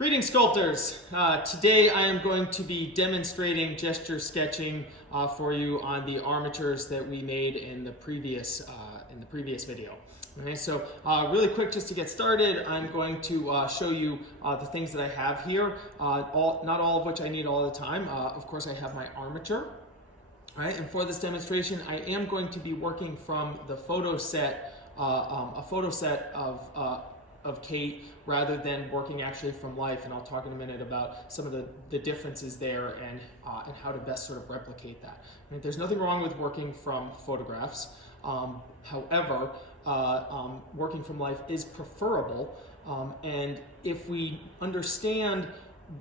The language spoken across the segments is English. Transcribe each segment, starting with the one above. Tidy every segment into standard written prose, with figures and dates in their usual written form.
Greetings, sculptors. Today I am going to be demonstrating gesture sketching for you on the armatures that we made in the previous video. Okay, so really quick, just to get started, I'm going to show you the things that I have here. Not all of which I need all the time. Of course, I have my armature. All right, and for this demonstration, I am going to be working from the photo set, a photo set of Kate, rather than working actually from life, and I'll talk in a minute about some of the differences there and how to best sort of replicate that. Right? There's nothing wrong with working from photographs. However, working from life is preferable, and if we understand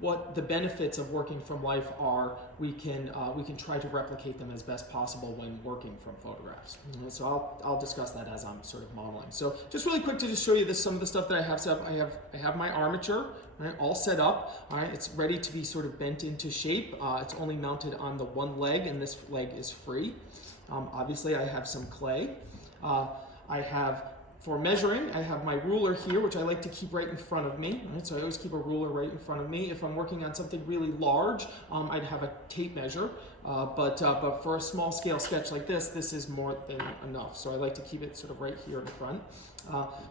what the benefits of working from life are, we can try to replicate them as best possible when working from photographs. And so I'll discuss that as I'm sort of modeling. So just really quick to just show you some of the stuff that I have set up. I have my armature, right, all set up. All right, it's ready to be sort of bent into shape. It's only mounted on the one leg, and this leg is free. Obviously, I have some clay. For measuring, I have my ruler here, which I like to keep right in front of me. Right? So I always keep a ruler right in front of me. If I'm working on something really large, I'd have a tape measure. But for a small scale sketch like this is more than enough. So I like to keep it sort of right here in front.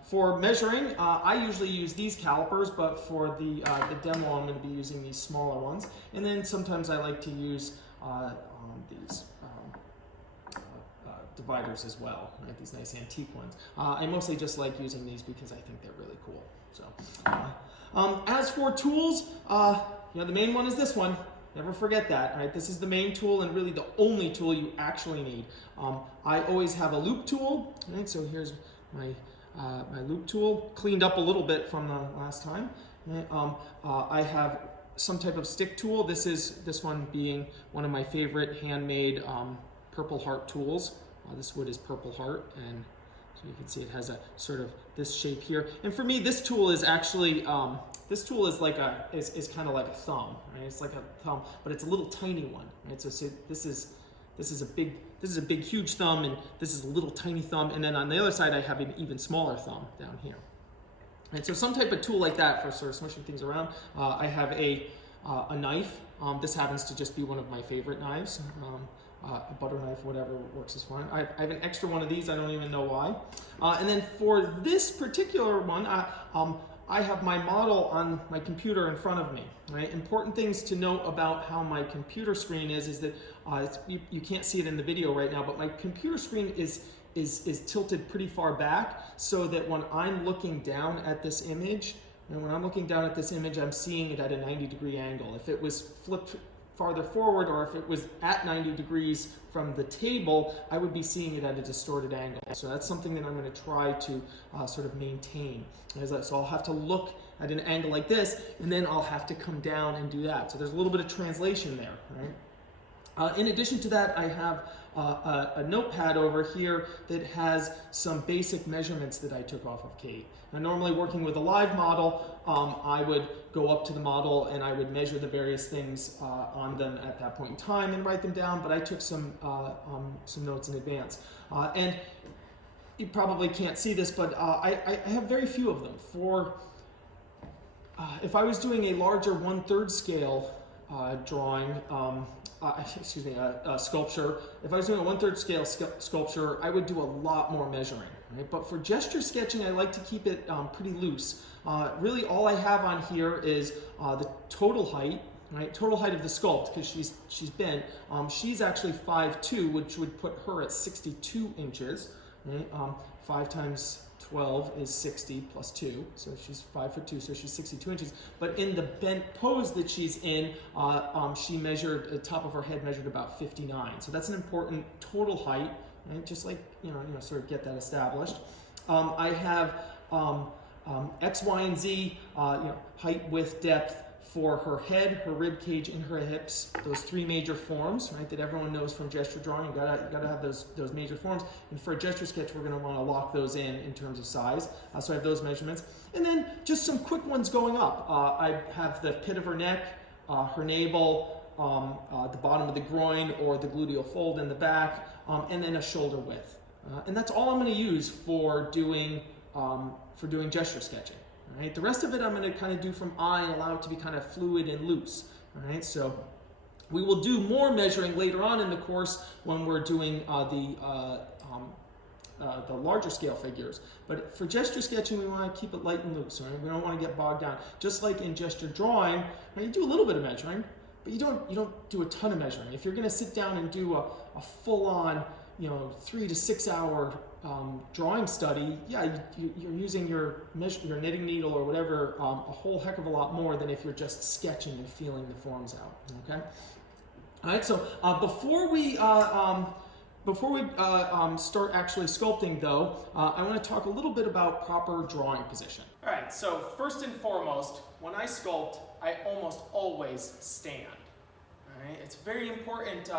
For measuring, I usually use these calipers, but for the demo, I'm going to be using these smaller ones. And then sometimes I like to use these dividers as well, right? These nice antique ones. I mostly just like using these because I think they're really cool. So, as for tools, the main one is this one. Never forget that, right? This is the main tool and really the only tool you actually need. I always have a loop tool, right? So here's my loop tool, cleaned up a little bit from the last time. I have some type of stick tool. This one being one of my favorite handmade Purple Heart tools. This wood is Purple Heart, and so you can see it has a sort of this shape here. And for me, this tool is actually this tool is like is kind of like a thumb, right? It's like a thumb, but it's a little tiny one, right? So this is a big huge thumb, and this is a little tiny thumb, and then on the other side I have an even smaller thumb down here. And so some type of tool like that for sort of smushing things around. I have a knife. This happens to just be one of my favorite knives. A butter knife, whatever works is fine. I have an extra one of these, I don't even know why. And then for this particular one, I have my model on my computer in front of me. Right? Important things to note about how my computer screen is that you can't see it in the video right now, but my computer screen is tilted pretty far back so that when I'm looking down at this image, and when I'm looking down at this image, I'm seeing it at a 90-degree angle. If it was flipped farther forward, or if it was at 90 degrees from the table, I would be seeing it at a distorted angle. So that's something that I'm going to try to sort of maintain. So I'll have to look at an angle like this, and then I'll have to come down and do that. So there's a little bit of translation there, right? In addition to that, I have a notepad over here that has some basic measurements that I took off of Kate. Now, normally working with a live model, I would go up to the model and I would measure the various things on them at that point in time and write them down, but I took some notes in advance. And you probably can't see this, but I have very few of them. If I was doing a larger 1/3 scale drawing, sculpture. If I was doing a 1/3 scale sculpture, I would do a lot more measuring. Right? But for gesture sketching, I like to keep it pretty loose. Really, all I have on here is the total height, right? Total height of the sculpt, because she's bent. She's actually 5'2", which would put her at 62 inches. Right? 5 times 12 is 60 plus 2, so she's 5'2", so she's 62 inches. But in the bent pose that she's in, she measured, the top of her head measured about 59. So that's an important total height, right? Just like, sort of get that established. I have X, Y, and Z, height, width, depth, for her head, her rib cage, and her hips, those 3 major forms, right, that everyone knows from gesture drawing. You gotta have those major forms. And for a gesture sketch, we're gonna wanna lock those in terms of size. So I have those measurements. And then just some quick ones going up. I have the pit of her neck, her navel, the bottom of the groin or the gluteal fold in the back, and then a shoulder width. And that's all I'm gonna use for doing gesture sketching. All right, the rest of it I'm going to kind of do from eye and allow it to be kind of fluid and loose. All right, so we will do more measuring later on in the course when we're doing the larger scale figures. But for gesture sketching, we want to keep it light and loose. Right? We don't want to get bogged down. Just like in gesture drawing, right, you do a little bit of measuring, but you don't do a ton of measuring. If you're going to sit down and do a full-on, 3 to 6 hour drawing study, yeah, you're using your knitting needle or whatever a whole heck of a lot more than if you're just sketching and feeling the forms out. Okay. All right. So before we start actually sculpting, though, I want to talk a little bit about proper drawing position. All right. So first and foremost, when I sculpt, I almost always stand. All right. It's very important,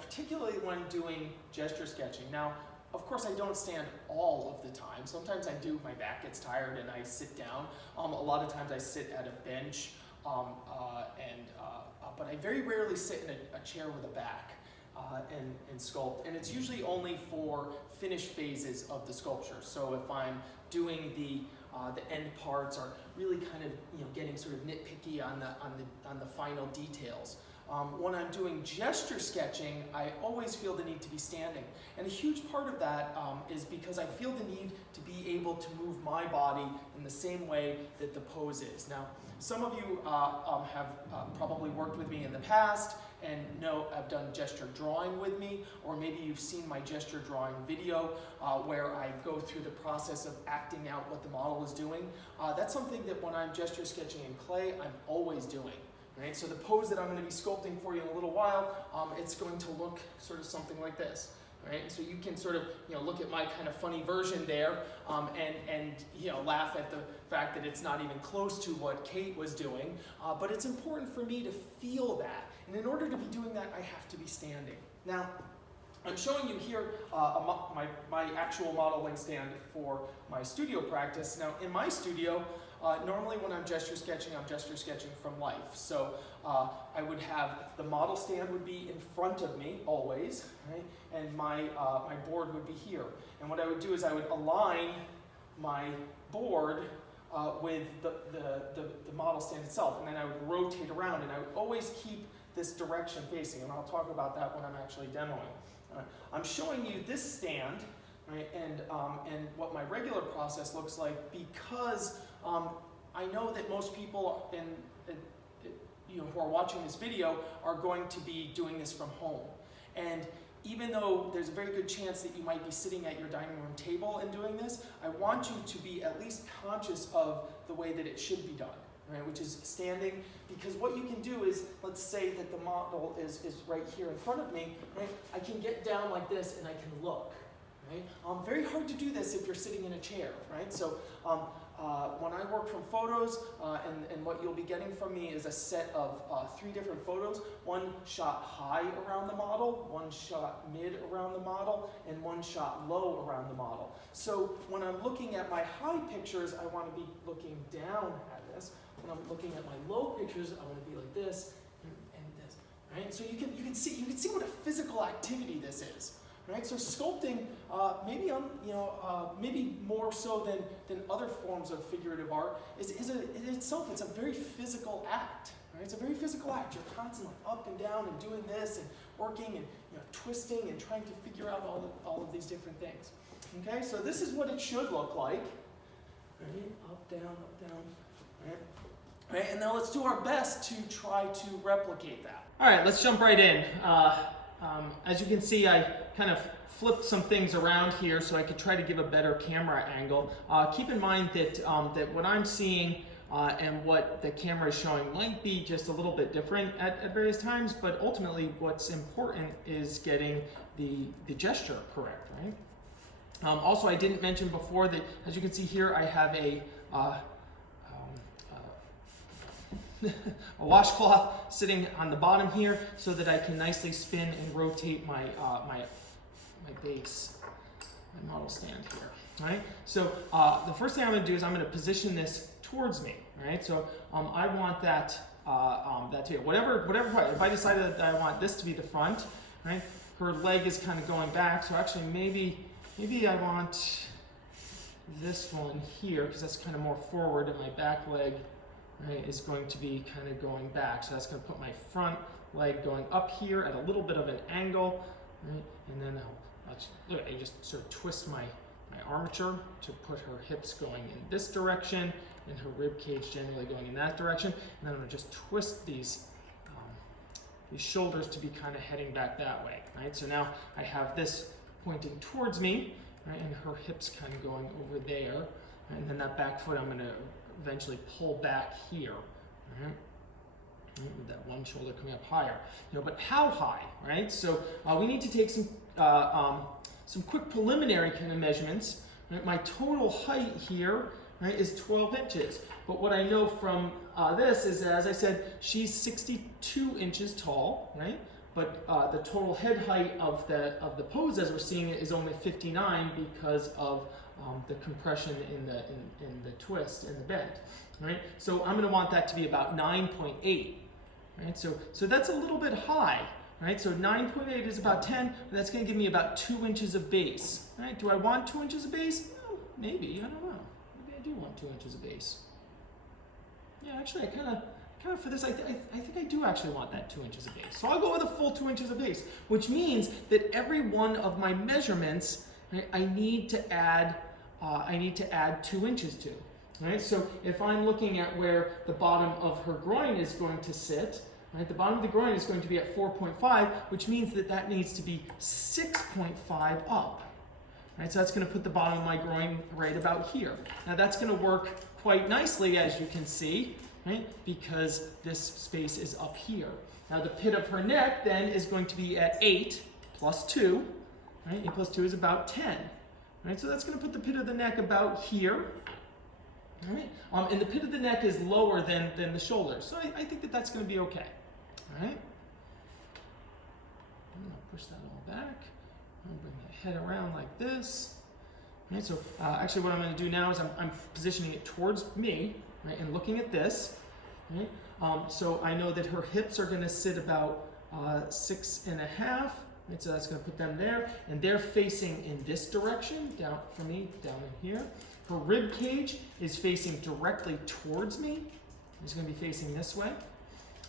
particularly when doing gesture sketching. Now, of course, I don't stand all of the time. Sometimes I do. My back gets tired and I sit down. A lot of times I sit at a bench, but I very rarely sit in a chair with a back and sculpt. And it's usually only for finished phases of the sculpture. So if I'm doing the end parts, or really kind of getting sort of nitpicky on the final details. When I'm doing gesture sketching, I always feel the need to be standing. And a huge part of that is because I feel the need to be able to move my body in the same way that the pose is. Now, some of you have probably worked with me in the past and know I've done gesture drawing with me, or maybe you've seen my gesture drawing video where I go through the process of acting out what the model is doing. That's something that when I'm gesture sketching in clay, I'm always doing. Right? So the pose that I'm going to be sculpting for you in a little while, it's going to look sort of something like this. Right? So you can sort of look at my kind of funny version there and laugh at the fact that it's not even close to what Kate was doing. But it's important for me to feel that. And in order to be doing that, I have to be standing. Now, I'm showing you here my actual modeling stand for my studio practice. Now, in my studio, normally when I'm gesture sketching from life. So I would have, the model stand would be in front of me always, right? And my board would be here. And what I would do is I would align my board with the model stand itself, and then I would rotate around, and I would always keep this direction facing, and I'll talk about that when I'm actually demoing. I'm showing you this stand, right, and what my regular process looks like, because I know that most people who are watching this video are going to be doing this from home. And even though there's a very good chance that you might be sitting at your dining room table and doing this, I want you to be at least conscious of the way that it should be done, right, which is standing, because what you can do is, let's say that the model is right here in front of me, right, I can get down like this and I can look, right? Very hard to do this if you're sitting in a chair, right? So when I work from photos, and what you'll be getting from me is a set of 3 different photos, one shot high around the model, one shot mid around the model, and one shot low around the model. So when I'm looking at my high pictures, I want to be looking down at this. When I'm looking at my low pictures, I want to be like this and this, right? So you can see what a physical activity this is. Right, so sculpting, maybe more so than other forms of figurative art, in itself, it's a very physical act. Right? It's a very physical act. You're constantly up and down and doing this and working and twisting and trying to figure out all of these different things. Okay, so this is what it should look like. Right? Up, down, right? Right? And now let's do our best to try to replicate that. All right, let's jump right in. As you can see, I kind of flipped some things around here so I could try to give a better camera angle. Keep in mind that what I'm seeing and what the camera is showing might be just a little bit different at various times, but ultimately what's important is getting the gesture correct, right? Also, I didn't mention before that, as you can see here, I have a washcloth sitting on the bottom here so that I can nicely spin and rotate my base, my model stand here. Right? So the first thing I'm going to do is I'm going to position this towards me. Right? So I want that to be whatever part. If I decided that I want this to be the front, right? Her leg is kind of going back. So actually maybe I want this one here, because that's kind of more forward, and my back leg, right, is going to be kind of going back. So that's going to put my front leg going up here at a little bit of an angle, right? And then look, I just sort of twist my armature to put her hips going in this direction and her rib cage generally going in that direction. And then I'm going to just twist these shoulders to be kind of heading back that way, right? So now I have this pointing towards me, right, and her hips kind of going over there, right? And then that back foot I'm going to eventually pull back here, right? With that one shoulder coming up higher, but how high, right? So we need to take some quick preliminary kind of measurements. Right? My total height here, right, is 12 inches. But what I know from this is, as I said, she's 62 inches tall, right? But the total head height of the pose, as we're seeing it, is only 59 because of the compression in the twist and the bend, right? So I'm going to want that to be about 9.8. Right, so that's a little bit high, right? So 9.8 is about 10, and that's going to give me about 2 inches of base, right? Do I want 2 inches of base? Well, maybe, I don't know. Maybe I do want 2 inches of base. Yeah, actually, I kind of for this, I think I do actually want that 2 inches of base. So I'll go with a full 2 inches of base, which means that every one of my measurements, right, I need to add 2 inches to. Right, so if I'm looking at where the bottom of her groin is going to sit, right, the bottom of the groin is going to be at 4.5, which means that needs to be 6.5 up. Right, so that's going to put the bottom of my groin right about here. Now that's going to work quite nicely, as you can see, right, because this space is up here. Now the pit of her neck then is going to be at 8 plus 2. Right, 8 plus 2 is about 10. Right, so that's going to put the pit of the neck about here. All right. And the pit of the neck is lower than the shoulder, so I think that's going to be okay. All right. I'm going to push that all back. I'm going to bring the head around like this. All right. So actually, what I'm going to do now is I'm positioning it towards me, right, and looking at this. Right. So I know that her hips are going to sit about 6.5. Right, so that's going to put them there, and they're facing in this direction, down for me, down in here. Her rib cage is facing directly towards me. It's going to be facing this way.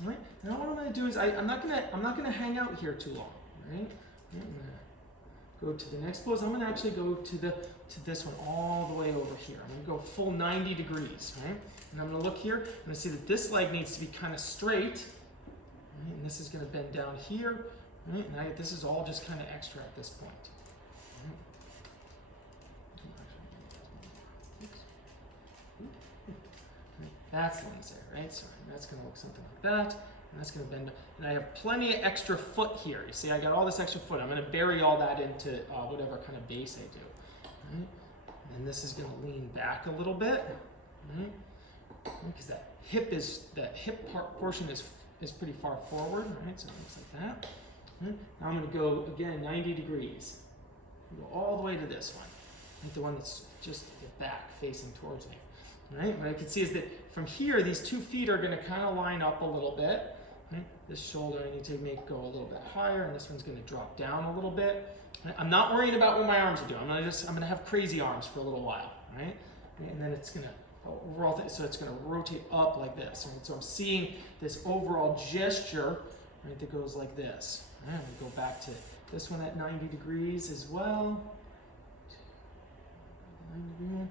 All right. Now what I'm going to do is I'm not going to hang out here too long. Right. I'm going to go to the next pose. I'm going to actually go to this one all the way over here. I'm going to go full 90 degrees. Right. And I'm going to look here. I'm going to see that this leg needs to be kind of straight. Right, and this is going to bend down here. Right. And this is all just kind of extra at this point. That's laser, right? So that's going to look something like that, and that's going to bend. And I have plenty of extra foot here. You see, I got all this extra foot. I'm going to bury all that into whatever kind of base I do. Right? And this is going to lean back a little bit, right? Because that hip portion is pretty far forward, right? So it looks like that. Right? Now I'm going to go again 90 degrees. Go all the way to this one, right? The one that's just the back facing towards me. Right? What I can see is that from here, these 2 feet are going to kind of line up a little bit. Right? This shoulder I need to make go a little bit higher, and this one's going to drop down a little bit. Right? I'm not worried about what my arms are doing. I'm going to have crazy arms for a little while, right? And then it's going to so it's going to rotate up like this. Right? So I'm seeing this overall gesture, right, that goes like this. Right? I'm going to go back to this one at 90 degrees as well. 90 degrees.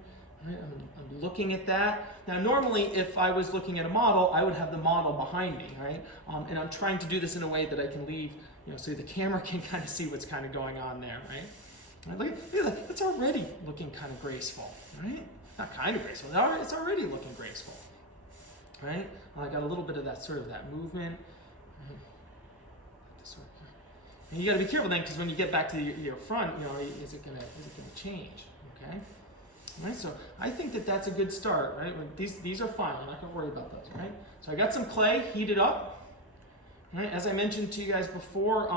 Right, I'm looking at that. Now, normally, if I was looking at a model, I would have the model behind me, right? And I'm trying to do this in a way that I can leave, so the camera can kind of see what's kind of going on there, right? Look, it's already looking kind of graceful, right? Not kind of graceful. It's already looking graceful, right? I got a little bit of that sort of that movement. Right? And you got to be careful then, because when you get back to your front, is it gonna change? Okay. Right, so I think that's a good start, right? These are fine. I'm not going to worry about those, right? So I got some clay heated up. Right? As I mentioned to you guys before,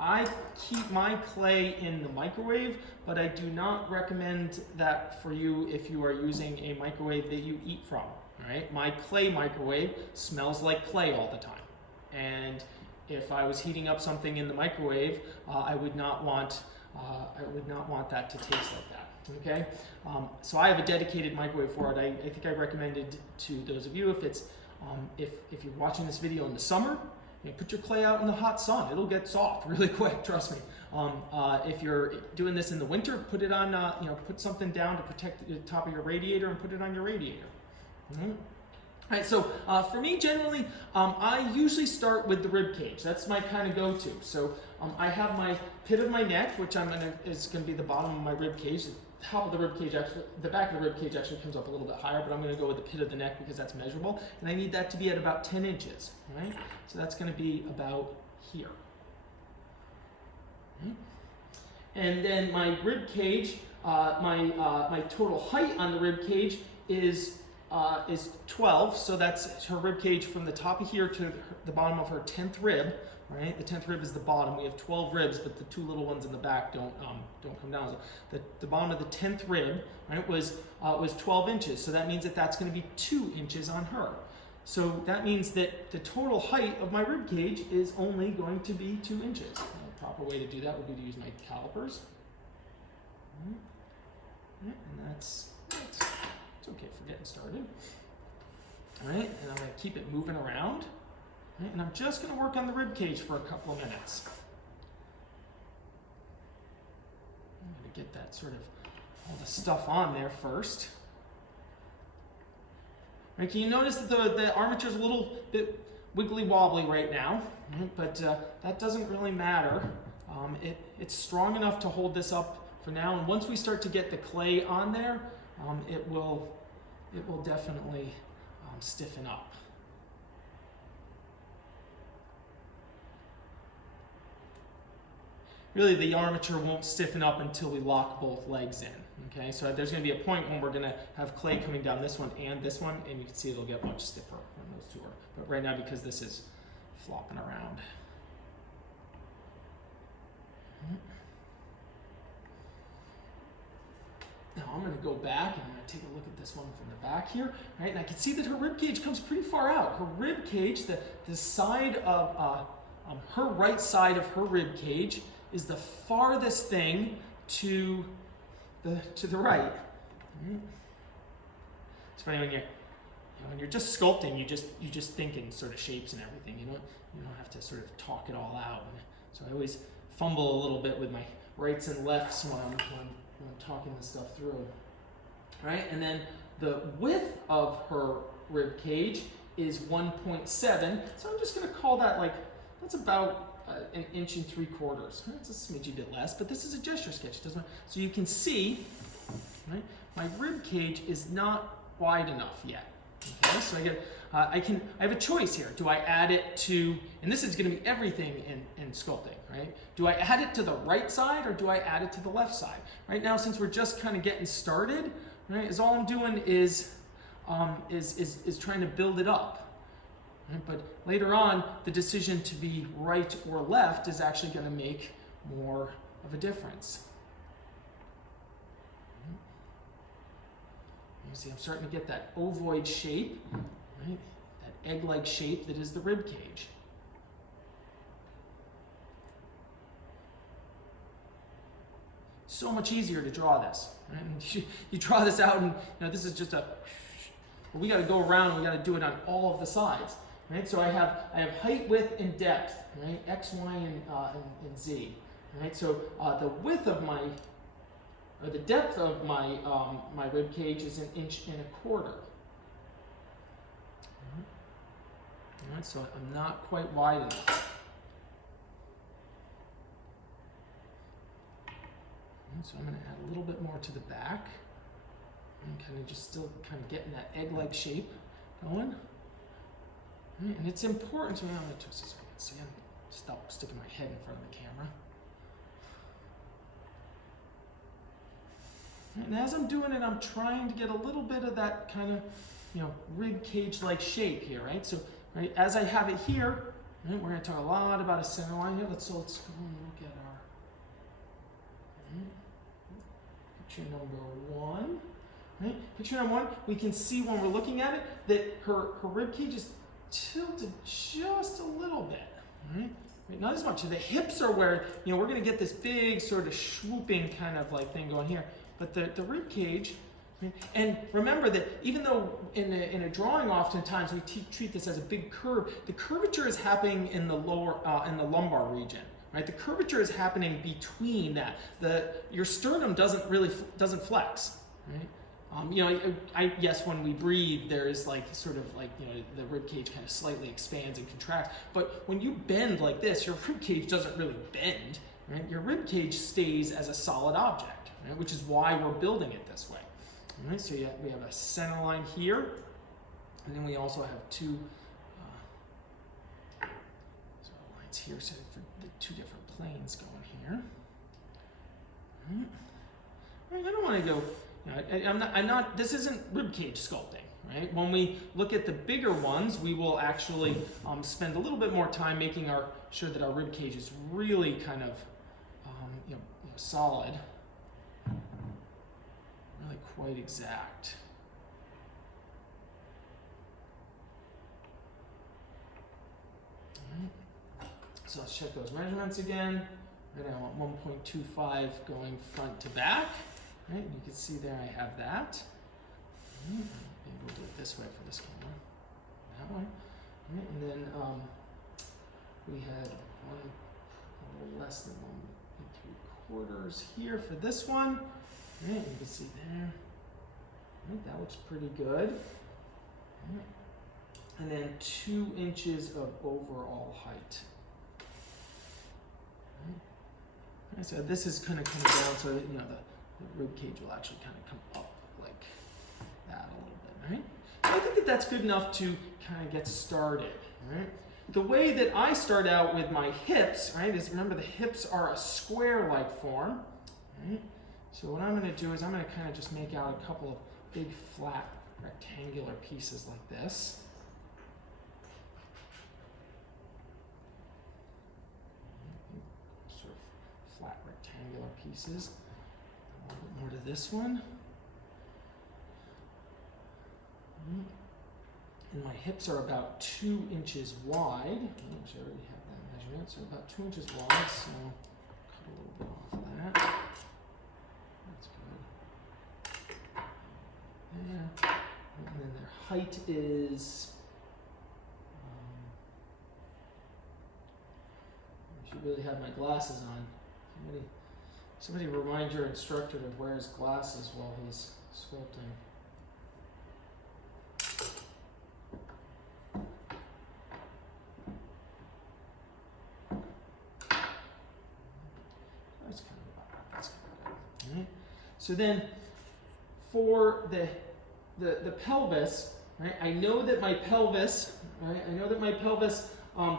I keep my clay in the microwave, but I do not recommend that for you if you are using a microwave that you eat from. Right? My clay microwave smells like clay all the time, and if I was heating up something in the microwave, I would not want that to taste like that. Okay, so I have a dedicated microwave for it. I think I recommended to those of you, if it's if you're watching this video in the summer, put your clay out in the hot sun. It'll get soft really quick, trust me. If you're doing this in the winter, put it on, put something down to protect the top of your radiator and put it on your radiator. All right, so for me, generally, I usually start with the rib cage. That's my kind of go-to. So I have my pit of my neck, which is gonna be the bottom of my rib cage. The top of the rib cage, actually, the back of the rib cage actually comes up a little bit higher, but I'm gonna go with the pit of the neck because that's measurable, and I need that to be at about 10 inches, right? So that's gonna be about here. And then my rib cage, my total height on the rib cage is 12, so that's her rib cage from the top of here to the bottom of her 10th rib, right? The 10th rib is the bottom. We have 12 ribs, but the two little ones in the back don't come down. So the bottom of the 10th rib, right, was 12 inches, so that means that that's going to be 2 inches on her. So that means that the total height of my rib cage is only going to be 2 inches. The proper way to do that would be to use my calipers. And that's it's okay for getting started. All right, and I'm going to keep it moving around. All right, and I'm just going to work on the rib cage for a couple of minutes. I'm going to get that sort of all the stuff on there first. All right, can you notice that the armature's a little bit wiggly wobbly right now, right? But that doesn't really matter. It's strong enough to hold this up for now, and once we start to get the clay on there, it will definitely stiffen up. Really, the armature won't stiffen up until we lock both legs in. Okay, so there's going to be a point when we're going to have clay coming down this one, and you can see it'll get much stiffer when those two are. But right now, because this is flopping around. Now I'm going to go back and I'm going to take a look at this one from the back here, right? And I can see that her rib cage comes pretty far out. Her rib cage, the side of her right side of her rib cage is the farthest thing to the right. It's funny when you're just sculpting, you just think in sort of shapes and everything. You don't have to sort of talk it all out. And so I always fumble a little bit with my rights and lefts when I'm talking this stuff through. Right, and then the width of her rib cage is 1.7. So I'm just going to call that that's about 1 3/4 inches. It's a smidgy bit less, but this is a gesture sketch. Doesn't so you can see, right? My rib cage is not wide enough yet. Okay, so I have a choice here. Do I add it to, and this is going to be everything in sculpting, right? Do I add it to the right side or do I add it to the left side? Right now, since we're just kind of getting started, right, is all I'm doing is trying to build it up. Right? But later on, the decision to be right or left is actually going to make more of a difference. You see, I'm starting to get that ovoid shape, right? That egg-like shape that is the rib cage. So much easier to draw this, right? And you draw this out, and this is just we got to go around. We got to do it on all of the sides, right? So I have height, width, and depth, right? X, Y, and Z, right? So the width of the depth of my my rib cage is 1 1/4 inches. All right, so I'm not quite wide enough. And so I'm going to add a little bit more to the back, and kind of just still kind of getting that egg-like shape going. Right, and it's important. So I'm going to twist this so I can see. I'm stop sticking my head in front of the camera. And as I'm doing it, I'm trying to get a little bit of that kind of, rib cage-like shape here, right? So, right, as I have it here, right, we're going to talk a lot about a center line here. Let's go and look at our picture number 1. Right? Picture number 1, we can see when we're looking at it that her rib cage is tilted just a little bit, right? Not as much. The hips are where, we're going to get this big sort of swooping kind of thing going here. But the rib cage, and remember that even though in a drawing oftentimes we treat this as a big curve, the curvature is happening in the in the lumbar region, right? The curvature is happening between that. Your sternum doesn't flex, right? Yes, when we breathe, there's the rib cage kind of slightly expands and contracts. But when you bend like this, your rib cage doesn't really bend, right? Your rib cage stays as a solid object, right? Which is why we're building it this way. All right, so we have a center line here, and then we also have two lines here, so for the two different planes going here. All right, I don't want to go. I'm not. This isn't rib cage sculpting, right? When we look at the bigger ones, we will actually spend a little bit more time making sure that our rib cage is really kind of solid. Really quite exact. All right. So let's check those measurements again. Right, I want 1.25 going front to back. Right, you can see there I have that. Maybe we'll do it this way for this camera. That one. Right, and then we had a little less than 1.75 here for this one. Right, you can see there. Right, that looks pretty good. Right. And then 2 inches of overall height. Right. So this is going to come down so that, the rib cage will actually kind of come up like that a little bit, right? So I think that's good enough to kind of get started, right? The way that I start out with my hips, right, is remember the hips are a square-like form, right? So what I'm going to do is I'm going to kind of just make out a couple of big, flat, rectangular pieces like this. Sort of flat, rectangular pieces. A little bit more to this one. And my hips are about 2 inches wide. Actually, I already have that measurement. So about 2 inches wide. So cut a little bit off of that. That's good. Yeah. And then their height is. I should really have my glasses on. Somebody remind your instructor to wear his glasses while he's sculpting. That's kind of about right. That's kind of good. All right. So then, for the pelvis, right? I know that my pelvis, right?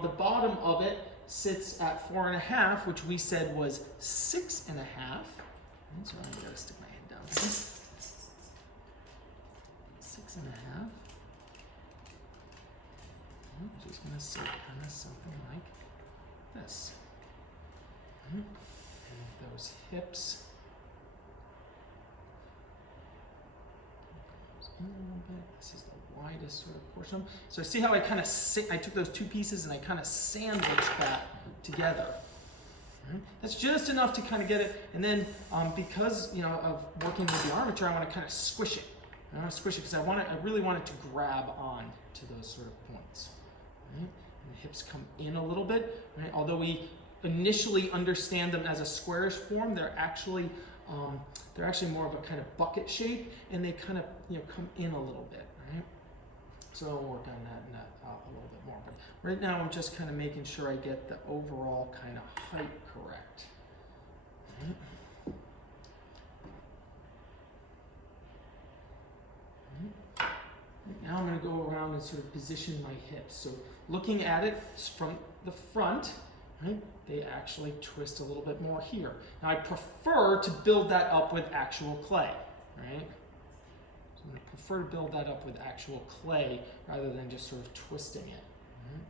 The bottom of it sits at 4.5, which we said was 6.5. So I'm gonna stick my head down here. 6.5. I'm just gonna sit kind of something like this. And those hips. In a little bit. This is the widest sort of portion. So see how I kind of I took those two pieces and I kind of sandwiched that together. Right? That's just enough to kind of get it. And then because of working with the armature, I want to kind of squish it. I want to squish it because I really want it to grab on to those sort of points. Right? And the hips come in a little bit. Right? Although we initially understand them as a squarish form, they're actually more of a kind of bucket shape, and they kind of come in a little bit, right? So we'll work on that a little bit more. But right now, I'm just kind of making sure I get the overall kind of height correct. Right. Right. Now I'm going to go around and sort of position my hips. So looking at it from the front, right? They actually twist a little bit more here. Now I prefer to build that up with actual clay, right? So I'm going to prefer to build that up with actual clay rather than just sort of twisting it. Right?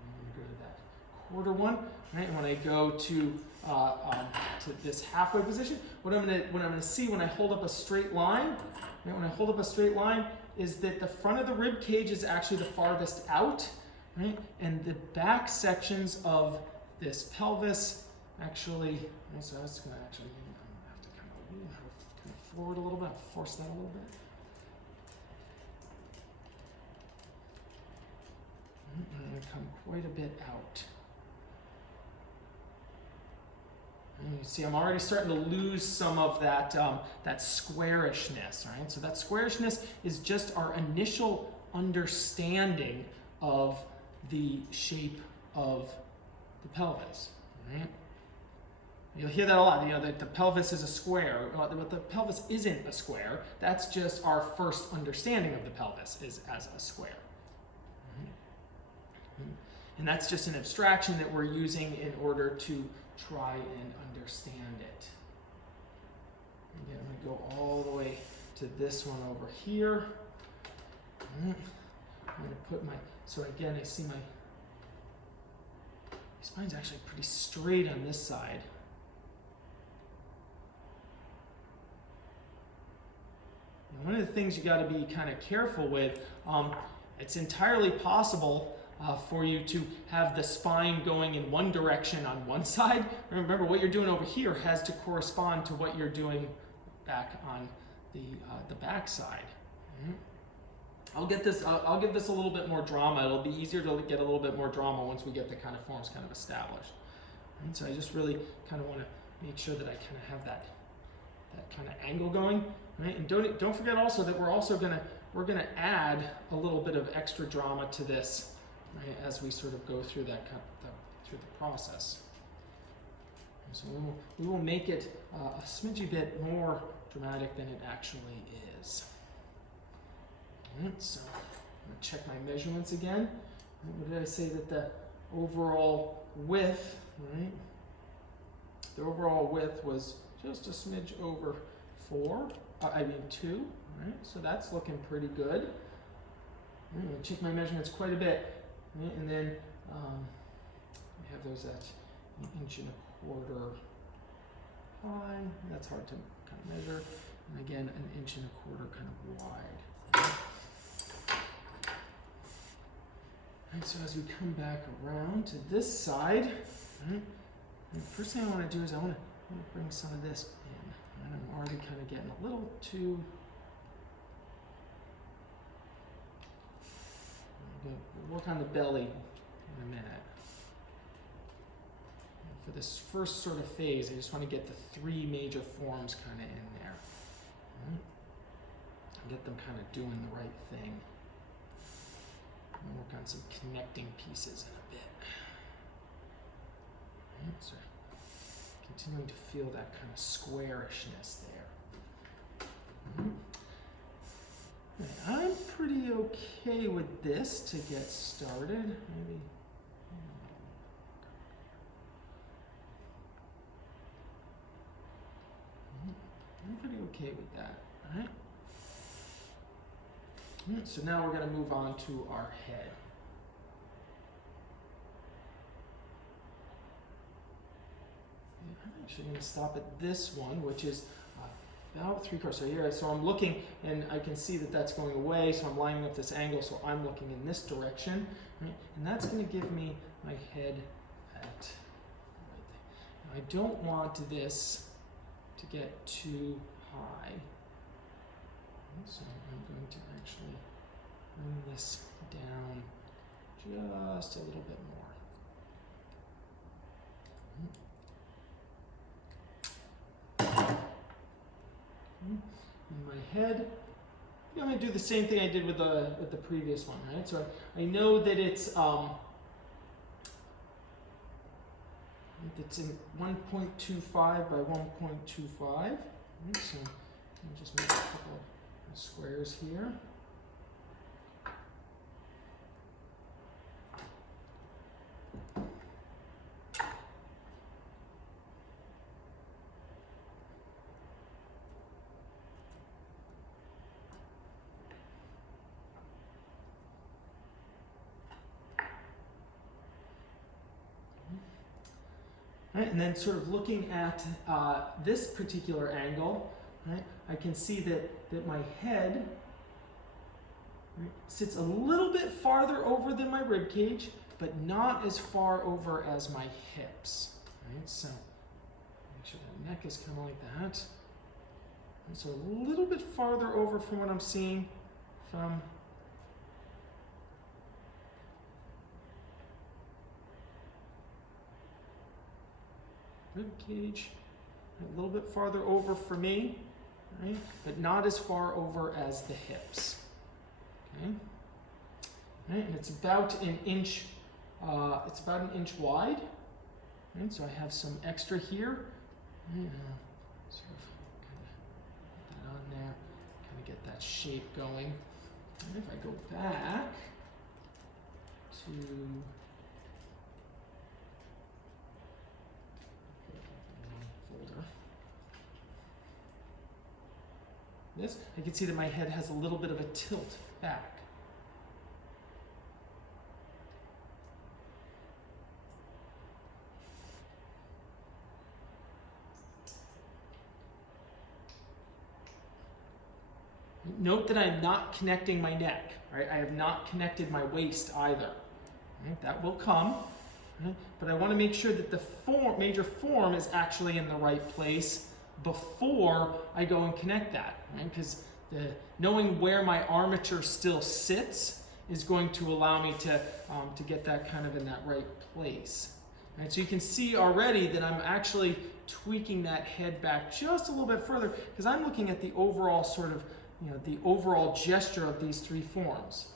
I'm going to go to that quarter one, right? And when I go to this halfway position, what I'm going to see when I hold up a straight line, right? When I hold up a straight line, is that the front of the rib cage is actually the farthest out. Right? And the back sections of this pelvis actually, so that's going to actually mean I'm going to have kind of forward a little bit. I'll force that a little bit. I'm going to come quite a bit out. And you see, I'm already starting to lose some of that, that squarishness, right? So that squarishness is just our initial understanding of the shape of the pelvis, right? You'll hear that a lot, that the pelvis is a square. But the pelvis isn't a square. That's just our first understanding of the pelvis is as a square. And that's just an abstraction that we're using in order to try and understand it. Again, I'm going to go all the way to this one over here. I'm going to put my, so again, I see my spine's actually pretty straight on this side. Now, one of the things you got to be kind of careful with, it's entirely possible for you to have the spine going in one direction on one side. Remember, what you're doing over here has to correspond to what you're doing back on the back side. I'll give this a little bit more drama. It'll be easier to get a little bit more drama once we get the kind of forms kind of established. And so I just really kind of want to make sure that I kind of have that kind of angle going. Right? And don't forget also that we're gonna add a little bit of extra drama to this. Right, as we sort of go through through the process. And so we will make it a smidgy bit more dramatic than it actually is. All right, so I'm going to check my measurements again. What did I say that the overall width, right? The overall width was just a smidge over 2, right? So that's looking pretty good. I'm going to check my measurements quite a bit. Right, and then we have those at 1.25 inches high. That's hard to kind of measure. And again, 1.25 inches kind of wide. Right, so as we come back around to this side, right, the first thing I want to do is I want to bring some of this in. Right, I'm already kind of getting a little too. We'll work on the belly in a minute. And for this first sort of phase, I just want to get the 3 major forms kind of in there. Right? And get them kind of doing the right thing. And work on some connecting pieces in a bit. Right? So continuing to feel that kind of squarishness there. Right? I'm pretty okay with this to get started. Maybe. I'm pretty okay with that, right? So now we're going to move on to our head. I'm actually going to stop at this one, which is about 3/4. So here, so I'm looking, and I can see that that's going away. So I'm lining up this angle. So I'm looking in this direction, right? And that's going to give me my head at right there. Now, I don't want this to get too high, so I'm going to actually bring this down just a little bit more. In my head, I'm going to do the same thing I did with the previous one, right? So I know that it's in 1.25 by 1.25. Right? So I'll just make a couple of squares here. Right, and then sort of looking at this particular angle, right, I can see that my head, right, sits a little bit farther over than my rib cage, but not as far over as my hips. Right? So make sure the neck is kind of like that. And so a little bit farther over from what I'm seeing from rib cage, a little bit farther over for me, right? But not as far over as the hips. Okay, right? And it's about an inch. It's about an inch wide. Right? So I have some extra here. Right? Sort of kind of put that on there, kind of get that shape going. And if I go back to folder. This, I can see that my head has a little bit of a tilt back. Note that I'm not connecting my neck, right? I have not connected my waist either. Right? That will come, right? But I want to make sure that the major form is actually in the right place before I go and connect that, right? Because knowing where my armature still sits is going to allow me to get that kind of in that right place. Right? So you can see already that I'm actually tweaking that head back just a little bit further because I'm looking at the overall sort of, the overall gesture of these three forms.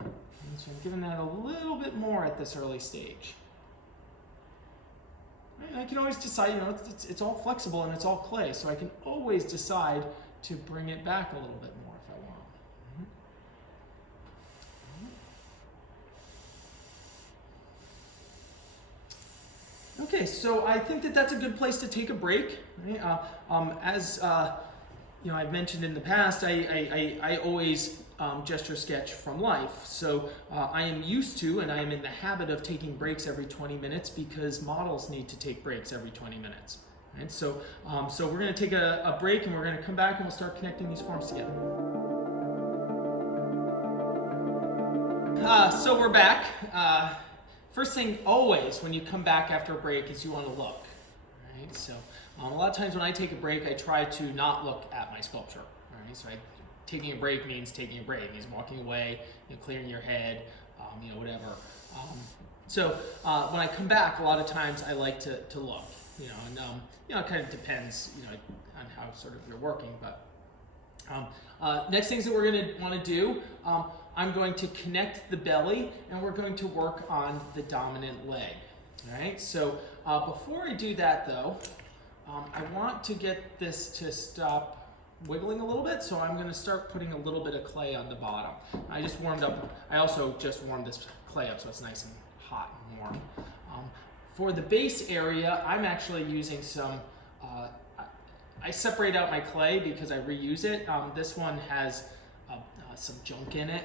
And so I'm giving that a little bit more at this early stage. I can always decide, it's all flexible and it's all clay, so I can always decide to bring it back a little bit more if I want. Okay, so I think that that's a good place to take a break. Right? As I've mentioned in the past, I always gesture sketch from life. So I am used to and I am in the habit of taking breaks every 20 minutes because models need to take breaks every 20 minutes. Right? So we're going to take a break and we're going to come back and we'll start connecting these forms together. So we're back. First thing always when you come back after a break is you want to look. Right? So a lot of times when I take a break, I try to not look at my sculpture. Right? So taking a break means taking a break. It means walking away, clearing your head, whatever. So when I come back, a lot of times I like to look. And it kind of depends, on how sort of you're working. But next things that we're going to want to do, I'm going to connect the belly, and we're going to work on the dominant leg. All right. So before I do that, though, I want to get this to stop wiggling a little bit, so I'm going to start putting a little bit of clay on the bottom. I just warmed up. I also just warmed this clay up, so it's nice and hot and warm. For the base area, I'm actually using some, I separate out my clay because I reuse it. This one has some junk in it,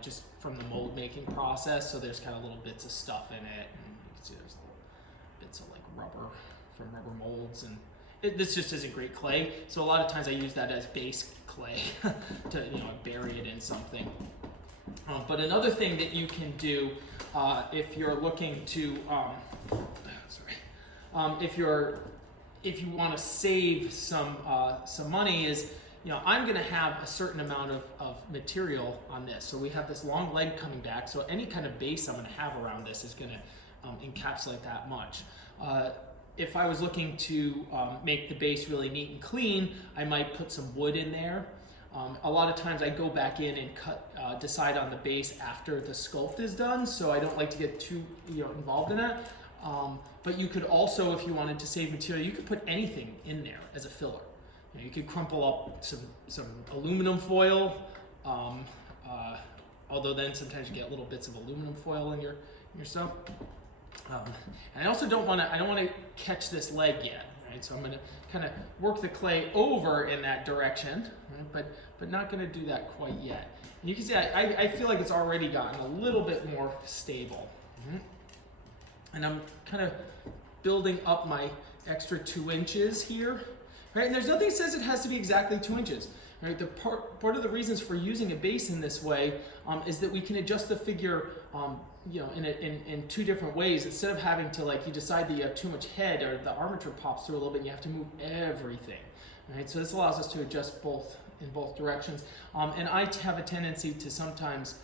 just from the mold making process, so there's kind of little bits of stuff in it, and you can see there's little bits of like rubber from rubber molds, and this just isn't great clay, so a lot of times I use that as base clay to bury it in something. But another thing that you can do if you're looking to, if you want to save some money is, I'm going to have a certain amount of material on this. So we have this long leg coming back, so any kind of base I'm going to have around this is going to encapsulate that much. If I was looking to make the base really neat and clean, I might put some wood in there. A lot of times I go back in and decide on the base after the sculpt is done, so I don't like to get too involved in that. But you could also, if you wanted to save material, you could put anything in there as a filler. You could crumple up some aluminum foil, although then sometimes you get little bits of aluminum foil in your stuff. And I also don't want to catch this leg yet, right? So I'm going to kind of work the clay over in that direction, right? But not going to do that quite yet. And you can see I feel like it's already gotten a little bit more stable. Mm-hmm. And I'm kind of building up my extra 2 inches here, right? And there's nothing that says it has to be exactly 2 inches, right? Part of the reasons for using a base in this way is that we can adjust the figure, in 2 different ways. Instead of having to, you decide that you have too much head or the armature pops through a little bit and you have to move everything, All right, so this allows us to adjust in both directions. And I have a tendency to sometimes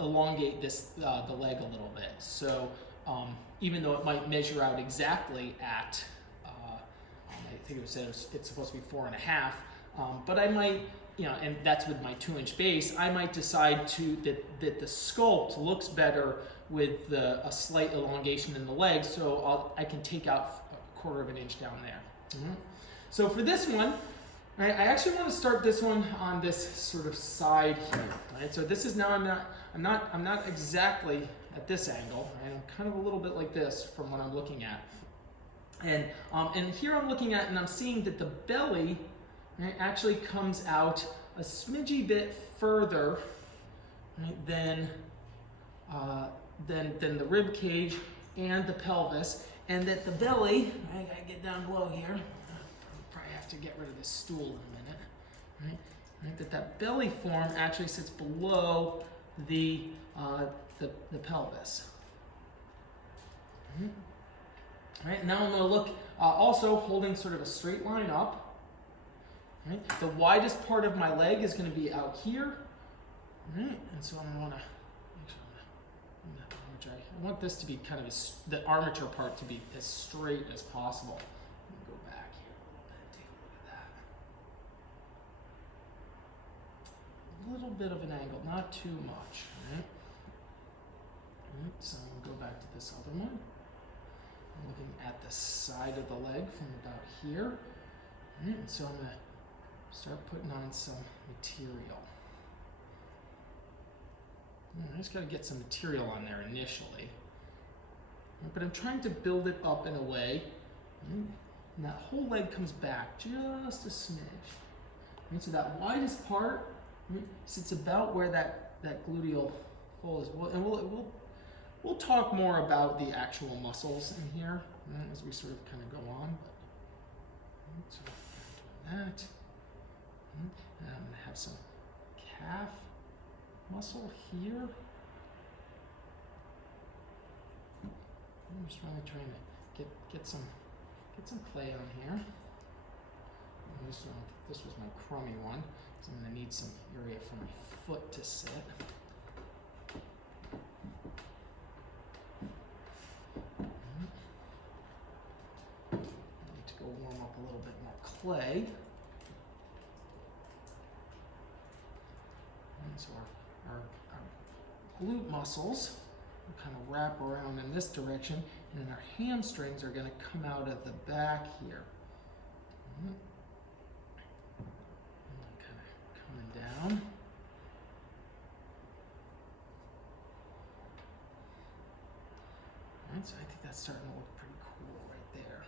elongate the leg a little bit. So even though it might measure out exactly at, I think it said it's supposed to be 4.5, but I might, and that's with my 2-inch base, I might decide that the sculpt looks better with a slight elongation in the leg, so I can take out 1/4 inch down there. Mm-hmm. So for this one, I actually want to start this one on this sort of side here. Right? So this is now I'm not exactly at this angle. Right? I'm kind of a little bit like this from what I'm looking at, and here I'm looking at, and I'm seeing that the belly, right, actually comes out a smidgy bit further, right, than the rib cage and the pelvis, and that the belly, I gotta get down below here. I'll probably have to get rid of this stool in a minute, right? That belly form actually sits below the pelvis. Right, now I'm going to look also holding sort of a straight line up. Right? The widest part of my leg is going to be out here. Right? And so I'm going to I want this to be kind of the armature part to be as straight as possible. Let me go back here a little bit, take a look at that. A little bit of an angle, not too much. Right? Right, so I'll go back to this other one. I'm looking at the side of the leg from about here. Right, and so I'm going to start putting on some material. I just got to get some material on there initially. But I'm trying to build it up in a way, and that whole leg comes back just a smidge. And so that widest part sits about where that gluteal fold is. And we'll talk more about the actual muscles in here as we sort of kind of go on. But, so doing that. And I'm going to have some calf muscle here. I'm just really trying to get some clay on here. This was my crummy one, so I'm going to need some area for my foot to sit. I need to go warm up a little bit more clay. And so our glute muscles will kind of wrap around in this direction, and then our hamstrings are going to come out of the back here. And kind of coming down. All right, so I think that's starting to look pretty cool right there.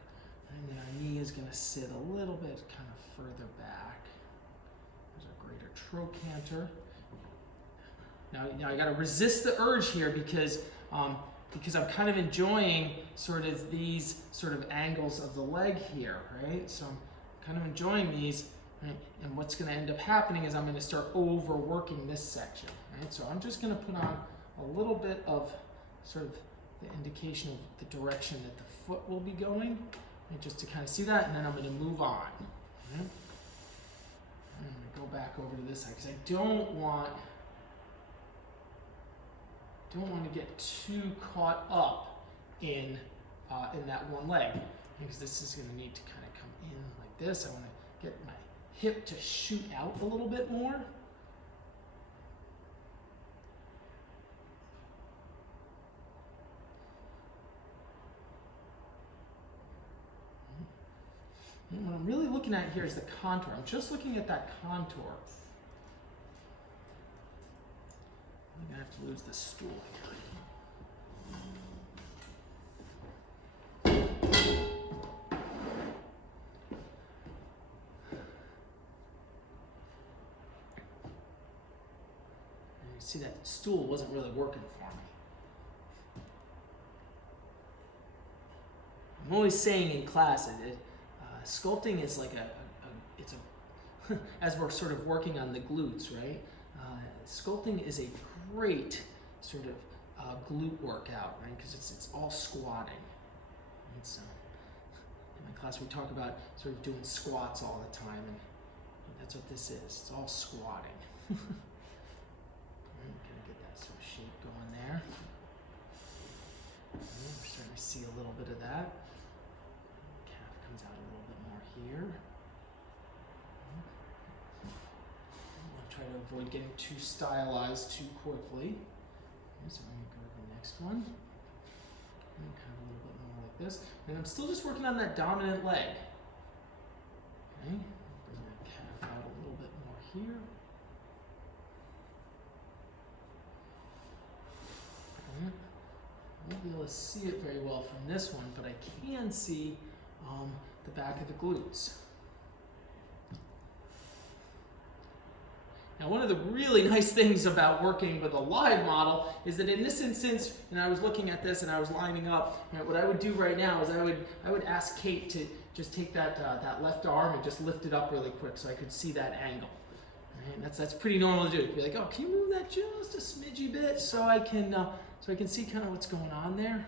And then our knee is going to sit a little bit kind of further back. There's a greater trochanter. Now I got to resist the urge here because I'm kind of enjoying sort of these sort of angles of the leg here, right? So I'm kind of enjoying these, right? And what's going to end up happening is I'm going to start overworking this section, right? So I'm just going to put on a little bit of sort of the indication of the direction that the foot will be going, right? Just to kind of see that, and then I'm going to move on. Right? I'm going to go back over to this side because I don't want to get too caught up in that one leg, because this is going to need to kind of come in like this. I want to get my hip to shoot out a little bit more. And what I'm really looking at here is the contour. I'm just looking at that contour. I'm going to have to lose this stool here. And you see that stool wasn't really working for me. I'm always saying in class, sculpting is like it's a as we're sort of working on the glutes, right? Sculpting is a great sort of glute workout, right? Because it's all squatting. And so in my class we talk about sort of doing squats all the time, and that's what this is. It's all squatting. Kind of get that sort of shape going there. We're starting to see a little bit of that. Calf comes out a little bit more here. I'll try to avoid getting too stylized too quickly. So I'm going to go to the next one. And kind of a little bit more like this. And I'm still just working on that dominant leg. Okay, bring that calf out a little bit more here. Okay. I won't be able to see it very well from this one, but I can see the back of the glutes. Now, one of the really nice things about working with a live model is that in this instance, and I was looking at this and I was lining up, right, what I would do right now is I would ask Kate to just take that left arm and just lift it up really quick so I could see that angle. Right? That's pretty normal to do. Be like, oh, can you move that just a smidgy bit so I can see kind of what's going on there?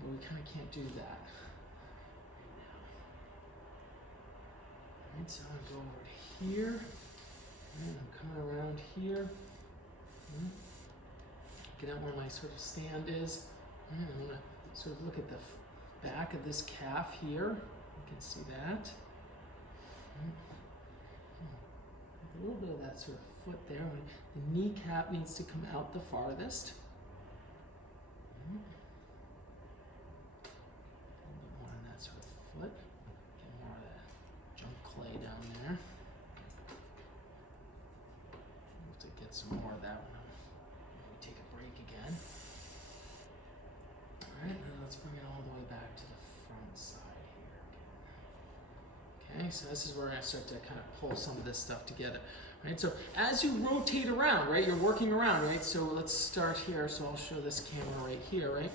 But we kind of can't do that right now. All right, so I'll go over here. And I'm coming around here. Get out where my sort of stand is. And I'm going to sort of look at the back of this calf here. You can see that. A little bit of that sort of foot there. The kneecap needs to come out the farthest. A little bit more on that sort of foot. Get more of that junk clay down there. Some more of that one. We take a break again. All right, now let's bring it all the way back to the front side here. Okay, so this is where I start to kind of pull some of this stuff together. Right, so as you rotate around, right, you're working around, right? So let's start here. So I'll show this camera right here, right?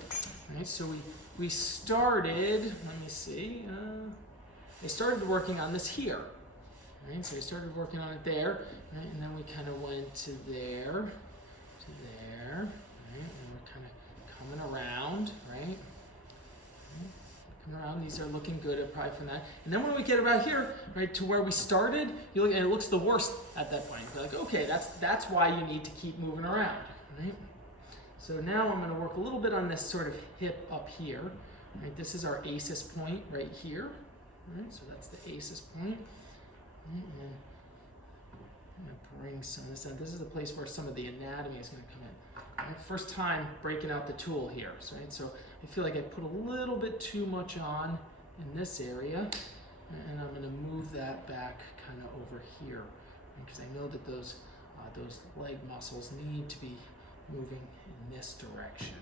Right, so we started, let me see, I started working on this here. Right, so we started working on it there, right, and then we kind of went to there, right, and we're kind of coming around, right, coming around. These are looking good, probably from that. And then when we get about here, right, to where we started, you look, and it looks the worst at that point. You're like, okay, that's why you need to keep moving around, right? So now I'm going to work a little bit on this sort of hip up here, right? This is our ACES point right here, right? So that's the ACES point. And then I'm going to bring some of this in. This is the place where some of the anatomy is going to come in. Right, first time breaking out the tool here. So, right? So I feel like I put a little bit too much on in this area, and I'm going to move that back kind of over here, because I know that those leg muscles need to be moving in this direction.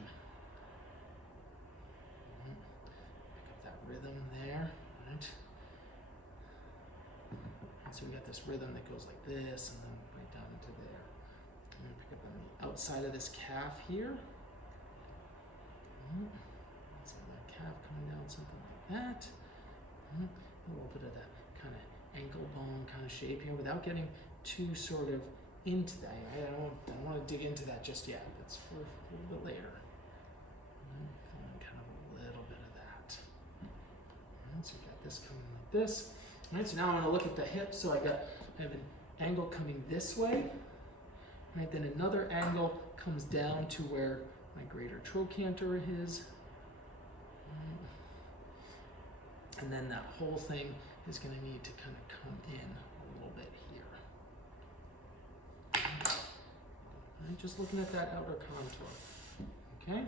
Pick up that rhythm there, right? So we got this rhythm that goes like this and then right down into there. I'm going to pick up on the outside of this calf here. So that calf coming down, something like that. A little bit of that kind of ankle bone kind of shape here without getting too sort of into that. I don't want to dig into that just yet. That's for a little bit later. Feeling kind of a little bit of that. So we got this coming like this. All right, so now I'm going to look at the hip. So I have an angle coming this way. Right, then another angle comes down to where my greater trochanter is. And then that whole thing is going to need to kind of come in a little bit here. All right, just looking at that outer contour. Okay.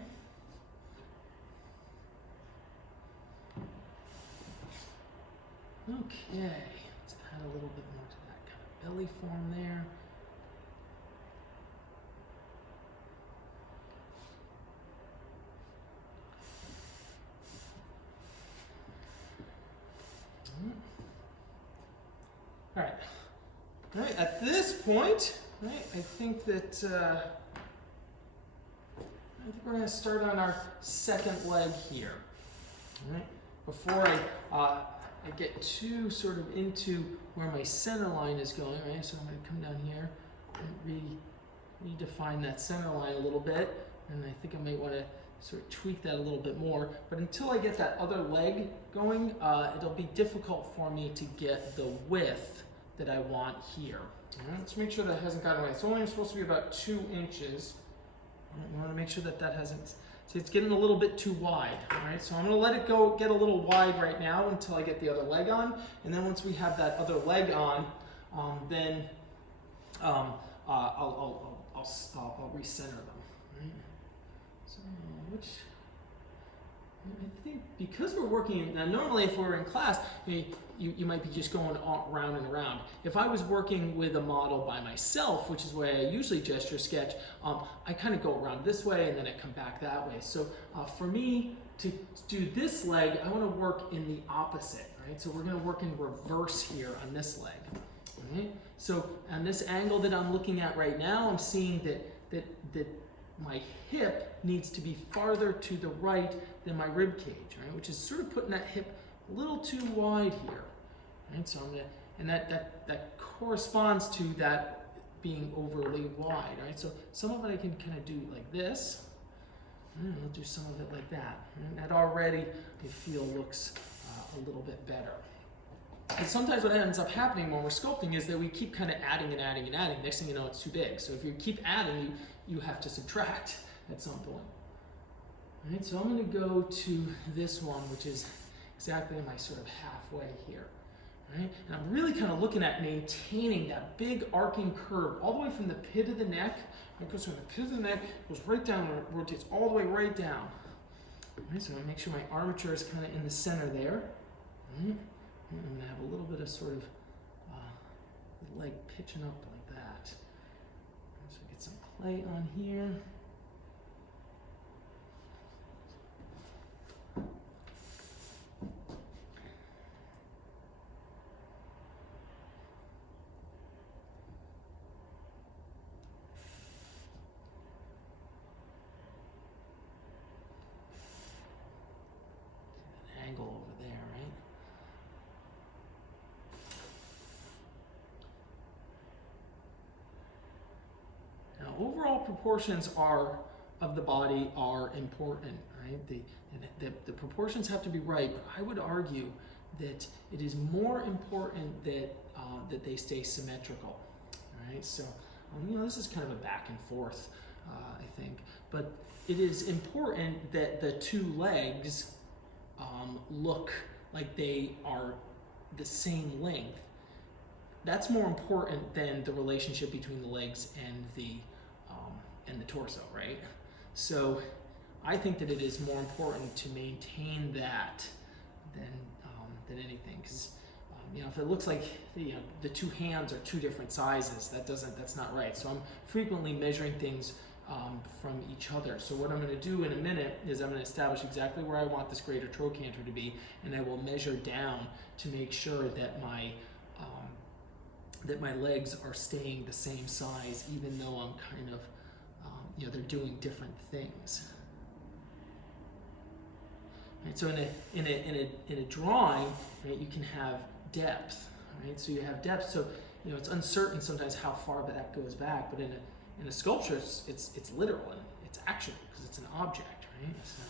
Okay, let's add a little bit more to that kind of belly form there. All right, at this point, right, I think that we're going to start on our second leg here. All right, before I get too sort of into where my center line is going, right? So I'm going to come down here and redefine that center line a little bit. And I think I might want to sort of tweak that a little bit more. But until I get that other leg going, it'll be difficult for me to get the width that I want here. All right, let's make sure that hasn't gotten away. It's only supposed to be about 2 inches. All right, we want to make sure that that hasn't, see, it's getting a little bit too wide. All right, so I'm going to let it go, get a little wide right now until I get the other leg on. And then once we have that other leg on, then I'll recenter them. Right? So which, I think because we're working, now normally if we were in class, you might be just going around and around. If I was working with a model by myself, which is the way I usually gesture sketch, I kind of go around this way and then I come back that way. So for me to do this leg, I want to work in the opposite, right? So we're going to work in reverse here on this leg. Right? So on this angle that I'm looking at right now, I'm seeing that my hip needs to be farther to the right than my rib cage, right? Which is sort of putting that hip a little too wide here, right? So I'm gonna, and that corresponds to that being overly wide, right? So some of it I can kind of do like this, and I'll do some of it like that, and that already I feel looks a little bit better. And sometimes what ends up happening when we're sculpting is that we keep kind of adding and adding and adding. Next thing you know, it's too big. So if you keep adding, you have to subtract at some point. All right, so I'm going to go to this one, which is exactly my sort of halfway here. Right? And I'm really kind of looking at maintaining that big arcing curve all the way from the pit of the neck. It goes from the pit of the neck, goes right down, and rotates all the way right down. All right, so I'm going to make sure my armature is kind of in the center there. All right? And I'm going to have a little bit of sort of leg pitching up like that. So get some clay on here. An angle over there, right? Now, overall proportions of the body are important, right? The proportions have to be right, but I would argue that it is more important that that they stay symmetrical, right? So, this is kind of a back and forth, I think, but it is important that the two legs look like they are the same length. That's more important than the relationship between the legs and the torso, right? So I think that it is more important to maintain that than anything, because if it looks like the two hands are two different sizes, that's not right. So I'm frequently measuring things from each other. So what I'm going to do in a minute is I'm going to establish exactly where I want this greater trochanter to be, and I will measure down to make sure that my legs are staying the same size, even though I'm kind of they're doing different things. Right, so in a drawing, right, you can have depth, right? So you have depth, so it's uncertain sometimes how far that goes back, but in a sculpture, it's literal and it's actual because it's an object, right? So,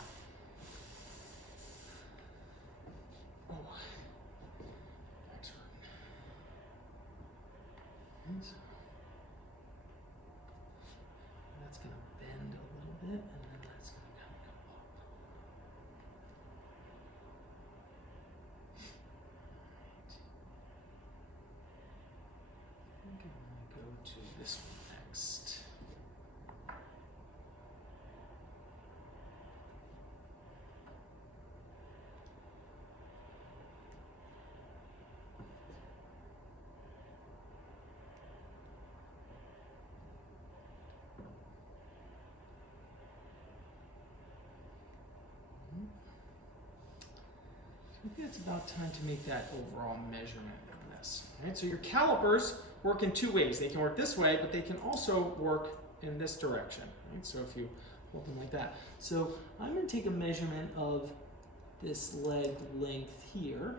that's right. That's going to bend a little bit, and then that's going to kind of come up. Right. I think I'm going to go to this one next. I think it's about time to make that overall measurement on this. Right? So your calipers work in two ways. They can work this way, but they can also work in this direction. Right? So if you hold them like that. So I'm going to take a measurement of this leg length here.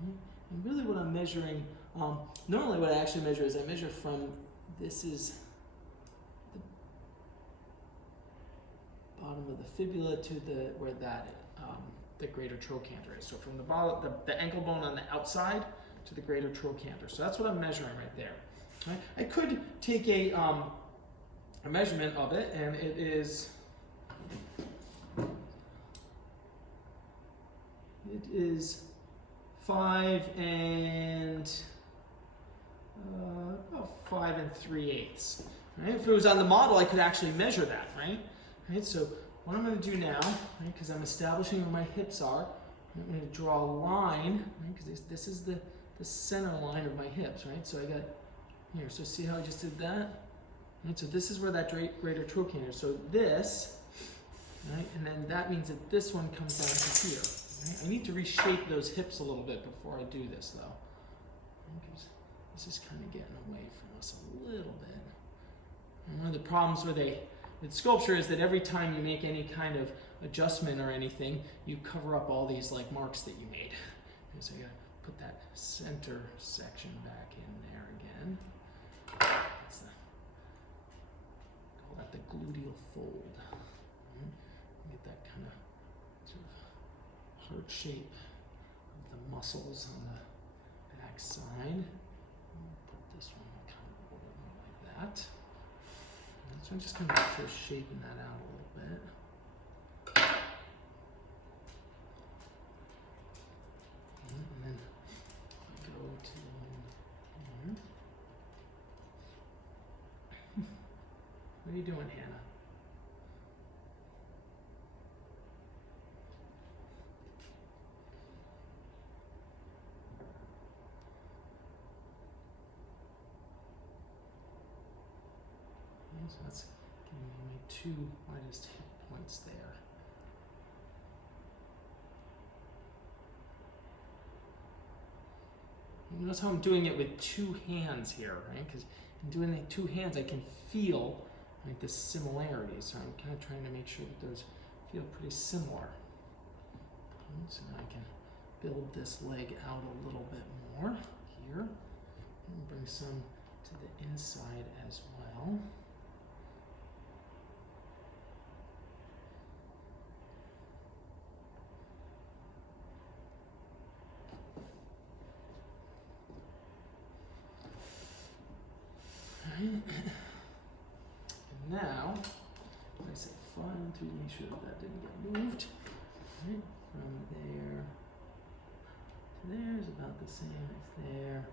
And really what I'm measuring, normally what I actually measure is I measure from, this is bottom of the fibula to where that the greater trochanter is. So from the bottom, the ankle bone on the outside to the greater trochanter. So that's what I'm measuring right there. Right? I could take a measurement of it, and it is 5 and about 5 3/8. Right? If it was on the model, I could actually measure that, right? Right? So what I'm going to do now, right, because I'm establishing where my hips are, I'm going to draw a line, right, because this is the center line of my hips, right? So I got here. So see how I just did that? Right? So this is where that greater trochanter is. So this, right, and then that means that this one comes down to here. Right? I need to reshape those hips a little bit before I do this, though. Because this is kind of getting away from us a little bit. And one of the problems with sculpture is that every time you make any kind of adjustment or anything, you cover up all these like marks that you made. And so you gotta put that center section back in there again. That's call that the gluteal fold. Get that kind of sort of heart shape of the muscles on the back side. Put this one kind of a little bit more like that. So I'm just kind of sort of shaping that out a little bit. And then I go to here. What are you doing, Hannah? So that's giving me my 2 lightest hit points there. You notice how I'm doing it with 2 hands here, right? Because in doing it 2 hands, I can feel like the similarities. So I'm kind of trying to make sure that those feel pretty similar. So now I can build this leg out a little bit more here. And bring some to the inside as well. And now, like I said, 5 to make sure that didn't get moved. Right, from there to there is about the same as there.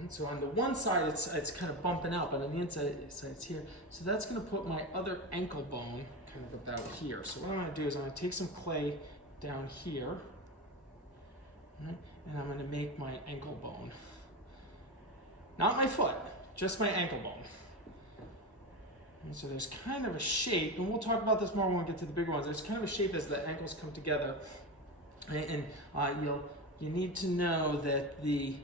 And so on the one side, it's kind of bumping out, but on the inside it's here. So that's going to put my other ankle bone kind of about here. So what I'm going to do is I'm going to take some clay down here, right, and I'm going to make my ankle bone. Not my foot, just my ankle bone. And so there's kind of a shape, and we'll talk about this more when we get to the bigger ones. There's kind of a shape as the ankles come together, and you need to know that the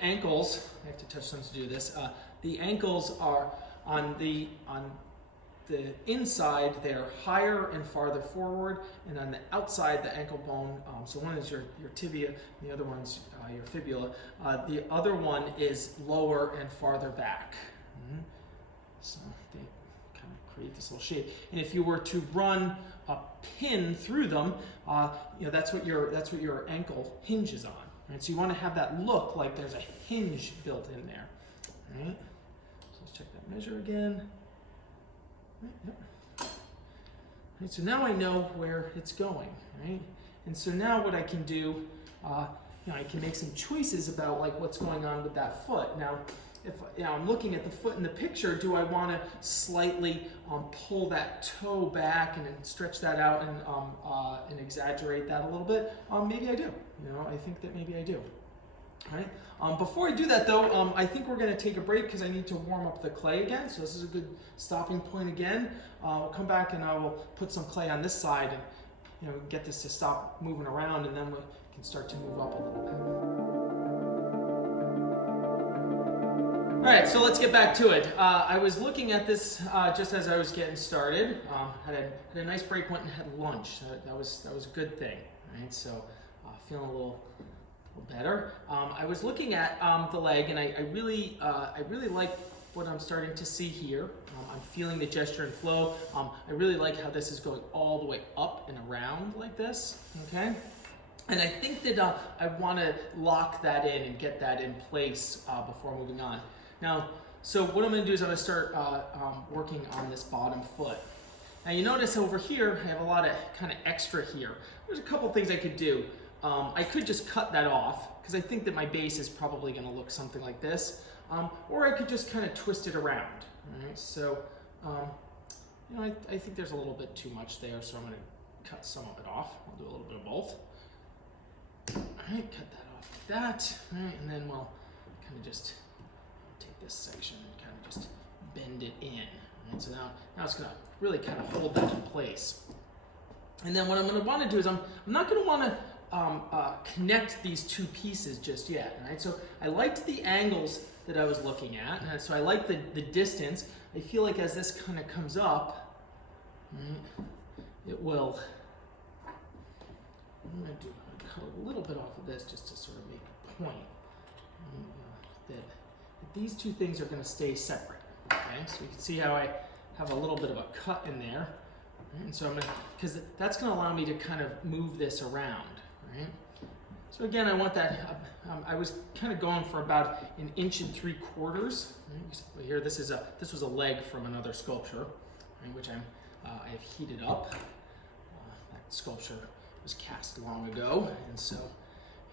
ankles, I have to touch something to do this, the ankles are on the inside, they're higher and farther forward, and on the outside, the ankle bone, so one is your tibia, and the other one's your fibula. The other one is lower and farther back. Mm-hmm. So they kind of create this little shape. And if you were to run a pin through them, that's what your ankle hinges on. Right? So you want to have that look like there's a hinge built in there. Right? So let's check that measure again. Right, yep. Right, so now I know where it's going, right? And so now what I can do, I can make some choices about like what's going on with that foot. Now, if I'm looking at the foot in the picture, do I want to slightly pull that toe back and stretch that out and exaggerate that a little bit? Maybe I do. I think that maybe I do. All right. Before I do that, though, I think we're going to take a break because I need to warm up the clay again. So this is a good stopping point again. We'll come back and I will put some clay on this side and get this to stop moving around, and then we can start to move up a little bit. right, so let's get back to it. I was looking at this just as I was getting started. Had a nice break, went and had lunch. That was a good thing, right? So feeling a little better. I was looking at the leg, and I really like what I'm starting to see here. I'm feeling the gesture and flow. I really like how this is going all the way up and around like this, okay? And I think that I want to lock that in and get that in place before moving on. Now, so what I'm going to do is I'm going to start working on this bottom foot. Now you notice over here, I have a lot of kind of extra here. There's a couple things I could do. I could just cut that off, because I think that my base is probably going to look something like this. Or I could just kind of twist it around. All right, so you know, I think there's a little bit too much there, so I'm going to cut some of it off. I'll do a little bit of both. All right, cut that off like that. All right, and then we'll kind of just take this section and kind of just bend it in. All right, so now it's going to really kind of hold that in place. And then what I'm going to want to do is I'm not going to want to connect these two pieces just yet, right? So I liked the angles that I was looking at, and so I like the distance. I feel like as this kind of comes up, right, it will, I'm going to cut a little bit off of this just to sort of make a point that these two things are going to stay separate, okay? So you can see how I have a little bit of a cut in there, right? And so I'm going to, because that's going to allow me to kind of move this around. Right? So again, I want that, I was kind of going for about 1 3/4 inches. Right? Here, this was a leg from another sculpture, right, which I have heated up. That sculpture was cast long ago, and so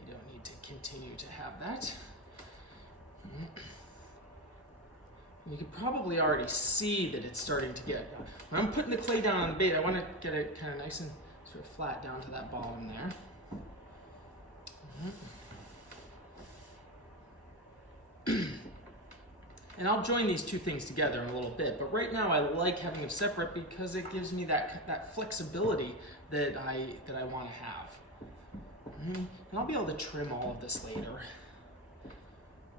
you don't need to continue to have that. Right. You can probably already see that it's starting to get, when I'm putting the clay down on the bait, I want to get it kind of nice and sort of flat down to that bottom there. And I'll join these two things together in a little bit, but right now I like having them separate because it gives me that flexibility that I want to have. And I'll be able to trim all of this later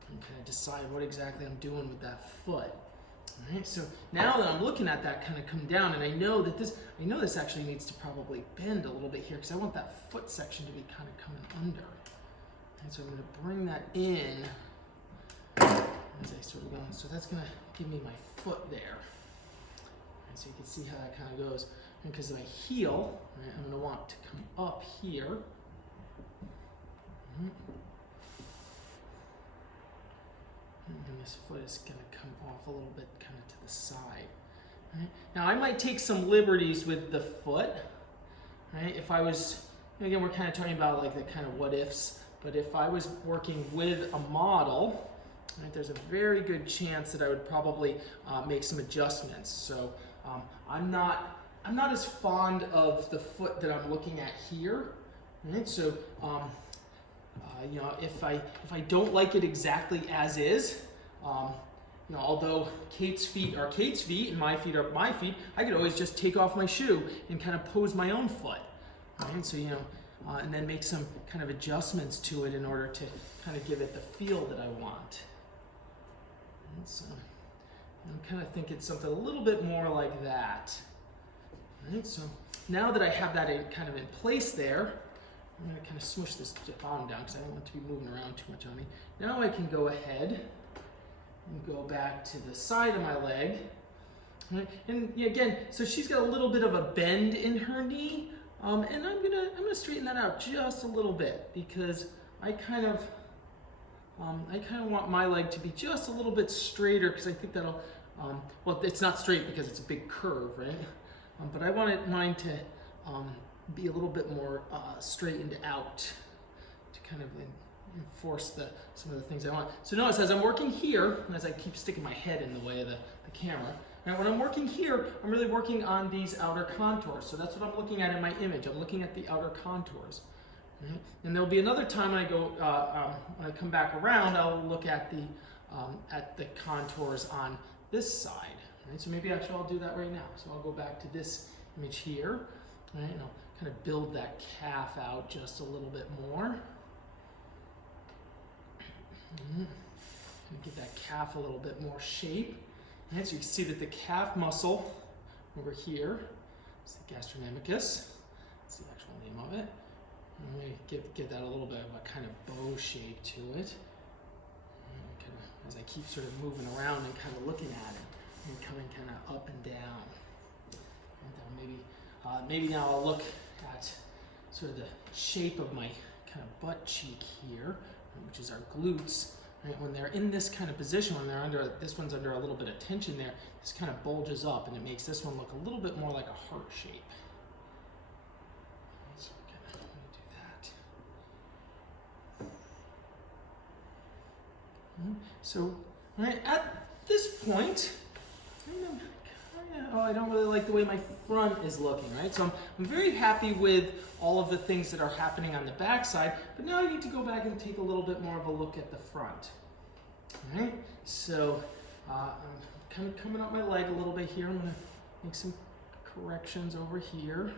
and kind of decide what exactly I'm doing with that foot. All right, so now that I'm looking at that kind of come down, and I know this actually needs to probably bend a little bit here because I want that foot section to be kind of coming under. And so I'm going to bring that in as I sort of go. So that's going to give me my foot there. And so you can see how that kind of goes. And because of my heel, right, I'm going to want to come up here. And this foot is going to come off a little bit kind of to the side. Right? Now I might take some liberties with the foot. Right? If I was, again, we're kind of talking about like the kind of what ifs. But if I was working with a model, right, there's a very good chance that I would probably make some adjustments. So I'm not as fond of the foot that I'm looking at here. Right? So you know, if I don't like it exactly as is, you know, although Kate's feet are Kate's feet and my feet are my feet, I could always just take off my shoe and kind of pose my own foot. Right? So you know. And then make some kind of adjustments to it in order to kind of give it the feel that I want. And so I'm kind of thinking something a little bit more like that. Right, so now that I have that kind of in place there, I'm going to kind of smush this bottom down because I don't want it to be moving around too much on me. Now I can go ahead and go back to the side of my leg. Right? And again, so she's got a little bit of a bend in her knee. And I'm gonna straighten that out just a little bit because I kind of want my leg to be just a little bit straighter because I think that'll well, it's not straight because it's a big curve, right? But I want mine to be a little bit more straightened out to kind of enforce some of the things I want. So notice as I'm working here, and as I keep sticking my head in the way of the camera. Now when I'm working here, I'm really working on these outer contours. So that's what I'm looking at in my image. I'm looking at the outer contours. Right? And there'll be another time when I go, when I come back around, I'll look at the contours on this side. Right? So maybe actually I'll do that right now. So I'll go back to this image here, right? And I'll kind of build that calf out just a little bit more. Kind of give that calf a little bit more shape. And so you can see that the calf muscle over here is the gastrocnemius. That's the actual name of it. I'm going to give that a little bit of a kind of bow shape to it. Kind of, as I keep sort of moving around and kind of looking at it and coming kind of up and down. And then maybe now I'll look at sort of the shape of my kind of butt cheek here, which is our glutes. Right? When they're in this kind of position, when they're under, this one's under a little bit of tension there, this kind of bulges up and it makes this one look a little bit more like a heart shape. So I'm going to do that. So right at this point, I don't really like the way my front is looking, right? So I'm very happy with all of the things that are happening on the back side, but now I need to go back and take a little bit more of a look at the front. All right, so I'm kind of coming up my leg a little bit here. I'm gonna make some corrections over here.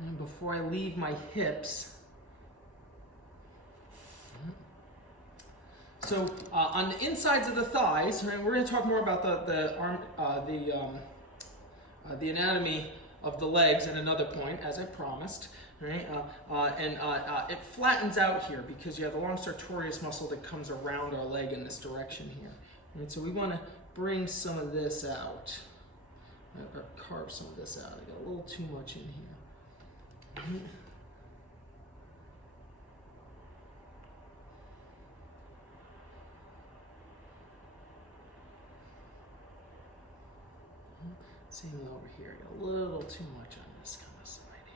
And before I leave my hips. So on the insides of the thighs, right, we're going to talk more about the anatomy of the legs at another point, as I promised. Right, it flattens out here because you have the long Sartorius muscle that comes around our leg in this direction here. Right, so we want to bring some of this out, or carve some of this out. I got a little too much in here. Right. Same over here, got a little too much on this kind of side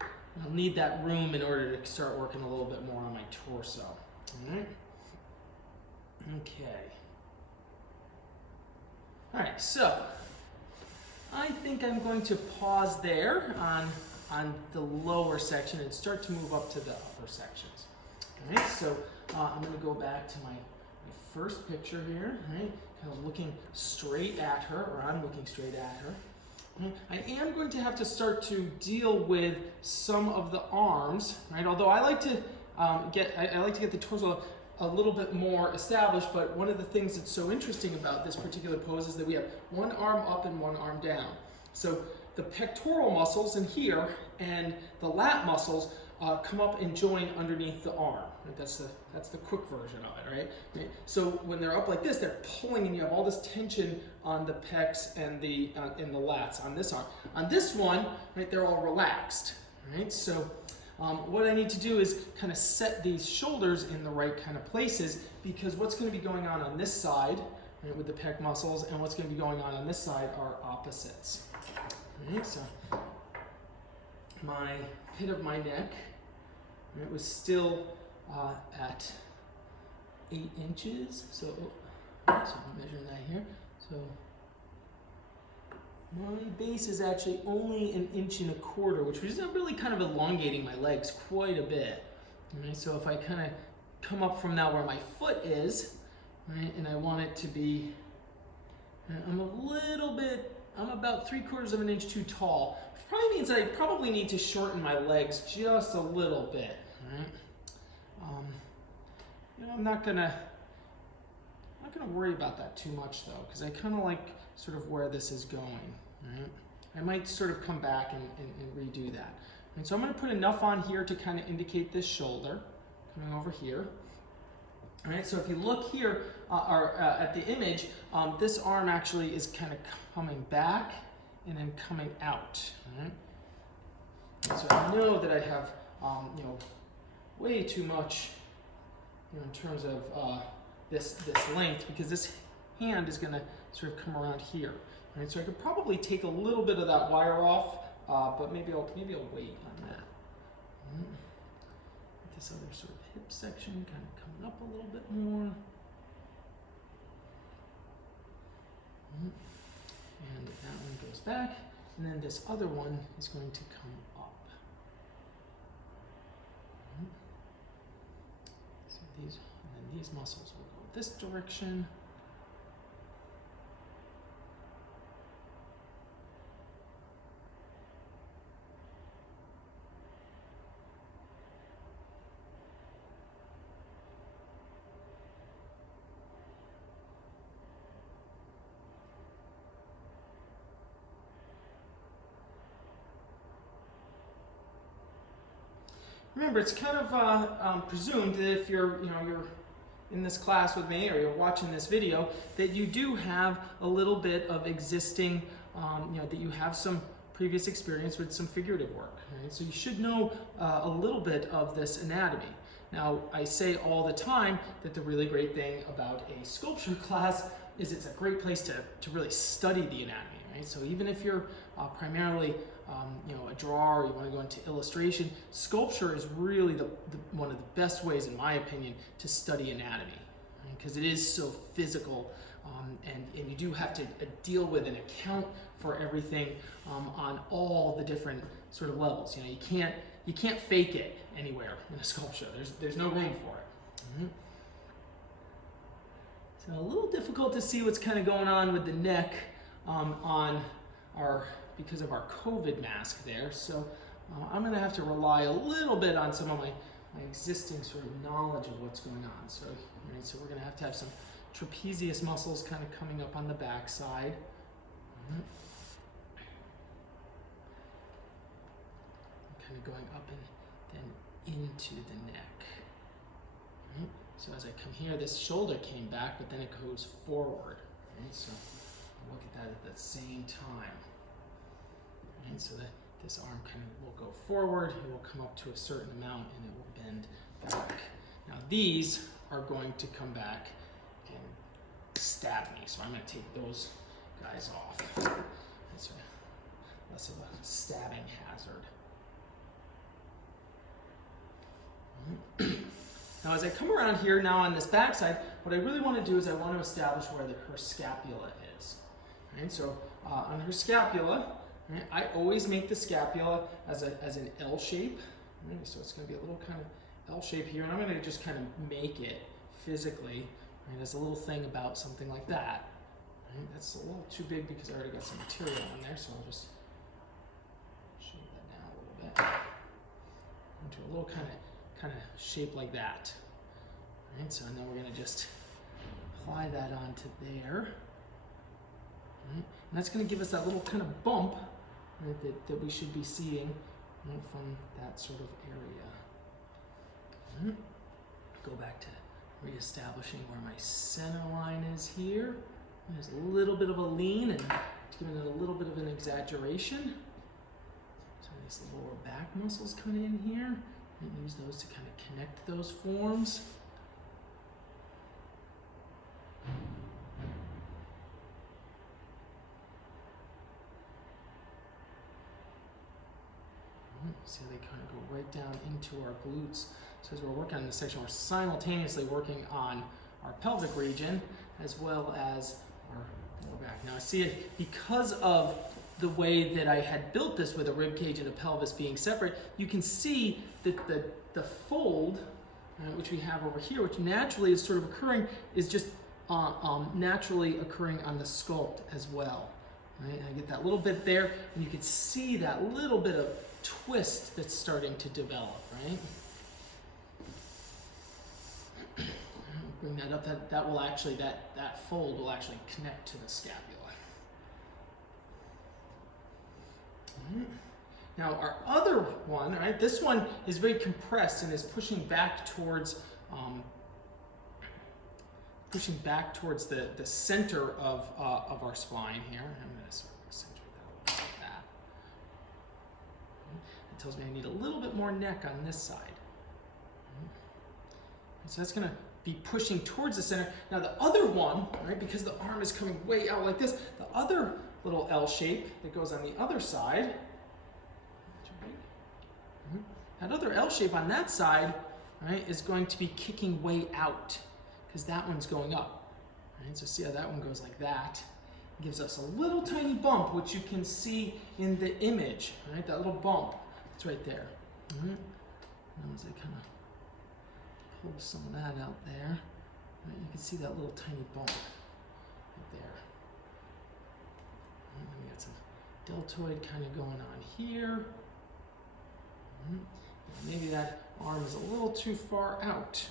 here. I'll need that room in order to start working a little bit more on my torso. All right. Okay. All right, so I think I'm going to pause there on the lower section and start to move up to the upper sections. All right, so I'm going to go back to my first picture here, right? Kind of looking straight at her, or I'm looking straight at her. I am going to have to start to deal with some of the arms, right? Although I like to get the torso a little bit more established, but one of the things that's so interesting about this particular pose is that we have one arm up and one arm down. So the pectoral muscles in here and the lat muscles come up and join underneath the arm. Right? That's the quick version of it, right? So when they're up like this, they're pulling, and you have all this tension on the pecs and the lats on this arm. On this one, right, they're all relaxed, right? So what I need to do is kind of set these shoulders in the right kind of places, because what's going to be going on this side, right, with the pec muscles, and what's going to be going on this side are opposites. Right? So my pit of my neck, right, was still at 8 inches. So I'm measuring that here. So my base is actually only 1.25 inches, which is really kind of elongating my legs quite a bit. Right? So if I kind of come up from now where my foot is, right, and I want it to be, I'm about 3/4 inch too tall, which probably means I probably need to shorten my legs just a little bit. Right? I'm not gonna worry about that too much though, because I kind of like sort of where this is going. Right? I might sort of come back and redo that. And so I'm going to put enough on here to kind of indicate this shoulder coming over here. All right, so if you look here at the image, this arm actually is kind of coming back and then coming out. Right? And so I know that I have way too much in terms of this length, because this hand is going to sort of come around here. Right? So I could probably take a little bit of that wire off, but maybe I'll wait on that. This other sort of hip section kind of coming up a little bit more. And that one goes back, and then this other one is going to come up. So these muscles will go this direction. remember, it's kind of presumed that if you're in this class with me or you're watching this video, that you do have a little bit of existing, that you have some previous experience with some figurative work. Right? So you should know a little bit of this anatomy. Now, I say all the time that the really great thing about a sculpture class is it's a great place to really study the anatomy, right? So even if you're primarily a drawer, or you want to go into illustration, sculpture is really one of the best ways, in my opinion, to study anatomy, because it is so physical, and you do have to deal with and account for everything on all the different sort of levels. You can't fake it anywhere in a sculpture. There's no room for it. Mm-hmm. So a little difficult to see what's kind of going on with the neck because of our COVID mask there. So I'm going to have to rely a little bit on some of my existing sort of knowledge of what's going on. So, so we're going to have some trapezius muscles kind of coming up on the back side. Mm-hmm. Kind of going up and then into the neck. Right? So as I come here, this shoulder came back, but then it goes forward. Right? So I'll look at that at the same time. Right? So that this arm kind of will go forward, it will come up to a certain amount, and it will bend back. Now these are going to come back and stab me, so I'm going to take those guys off. That's less of a stabbing hazard. Now as I come around here now on this backside, what I really want to do is I want to establish where her scapula is. Right? So on her scapula, right, I always make the scapula as an L shape. Right? So it's going to be a little kind of L shape here, and I'm going to just kind of make it physically. Right? There's a little thing about something like that. Right? That's a little too big because I already got some material on there, so I'll just shave that down a little bit into a little kind of shape like that. Right, so now we're going to just apply that onto there. Right, and that's going to give us that little kind of bump, right, that we should be seeing, right, from that sort of area. Right. Go back to reestablishing where my center line is here. There's a little bit of a lean and giving it a little bit of an exaggeration. So these lower back muscles come in here. And use those to kind of connect those forms. See how they kind of go right down into our glutes. So as we're working on this section, we're simultaneously working on our pelvic region as well as our lower back. Now I see it because of the way that I had built this with a rib cage and a pelvis being separate, you can see that the fold, which we have over here, which naturally is sort of occurring, is just naturally occurring on the sculpt as well. Right? I get that little bit there, and you can see that little bit of twist that's starting to develop, right? Bring that up, that will actually, that fold will actually connect to the scapula. Now our other one, right? This one is very compressed and is pushing back towards the center of our spine here. I'm going to sort of accentuate that a little bit like that. It tells me I need a little bit more neck on this side. So that's going to be pushing towards the center. Now the other one, right? Because the arm is coming way out like this, the other little L shape that goes on the other side. That other L shape on that side, right, is going to be kicking way out because that one's going up. Right? So see how that one goes like that. It gives us a little tiny bump, which you can see in the image. Right? That little bump, it's right there. Right? Now as I kind of pull some of that out there, right, you can see that little tiny bump right there. And we got some deltoid kind of going on here. Maybe that arm is a little too far out.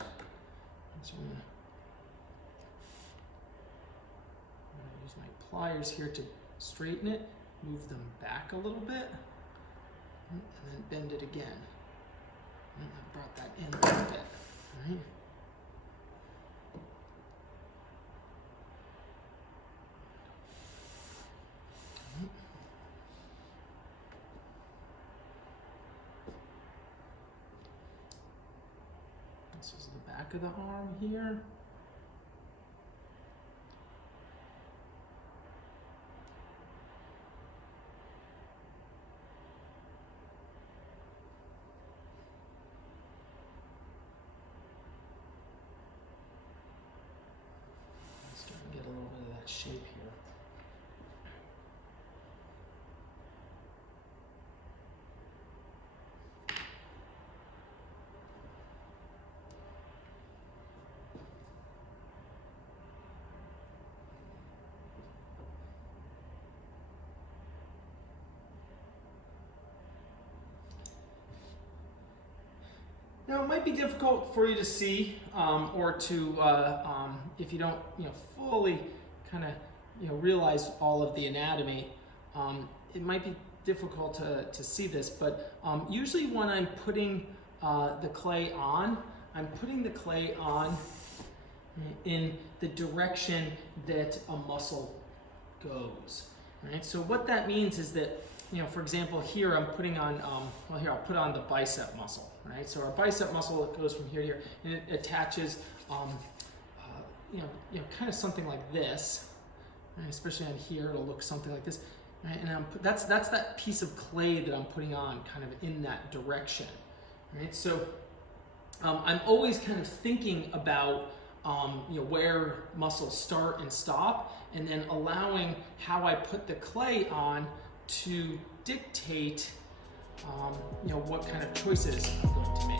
So I'm going to use my pliers here to straighten it, move them back a little bit, and then bend it again. And I brought that in a little bit. All right. This is the back of the arm here. Starting to get a little bit of that shape here. Now it might be difficult for you to see, or to, if you don't, fully kind of, realize all of the anatomy. It might be difficult to see this, but usually when I'm putting the clay on, I'm putting the clay on in the direction that a muscle goes. Right? So what that means is that, for example, here I'm putting on, here I'll put on the bicep muscle. Right? So our bicep muscle, it goes from here to here, and it attaches, kind of something like this. Right? Especially on here, it'll look something like this. Right? And that's that piece of clay that I'm putting on, kind of in that direction. Right? So I'm always kind of thinking about where muscles start and stop, and then allowing how I put the clay on to dictate what kind of choices I'm going to make.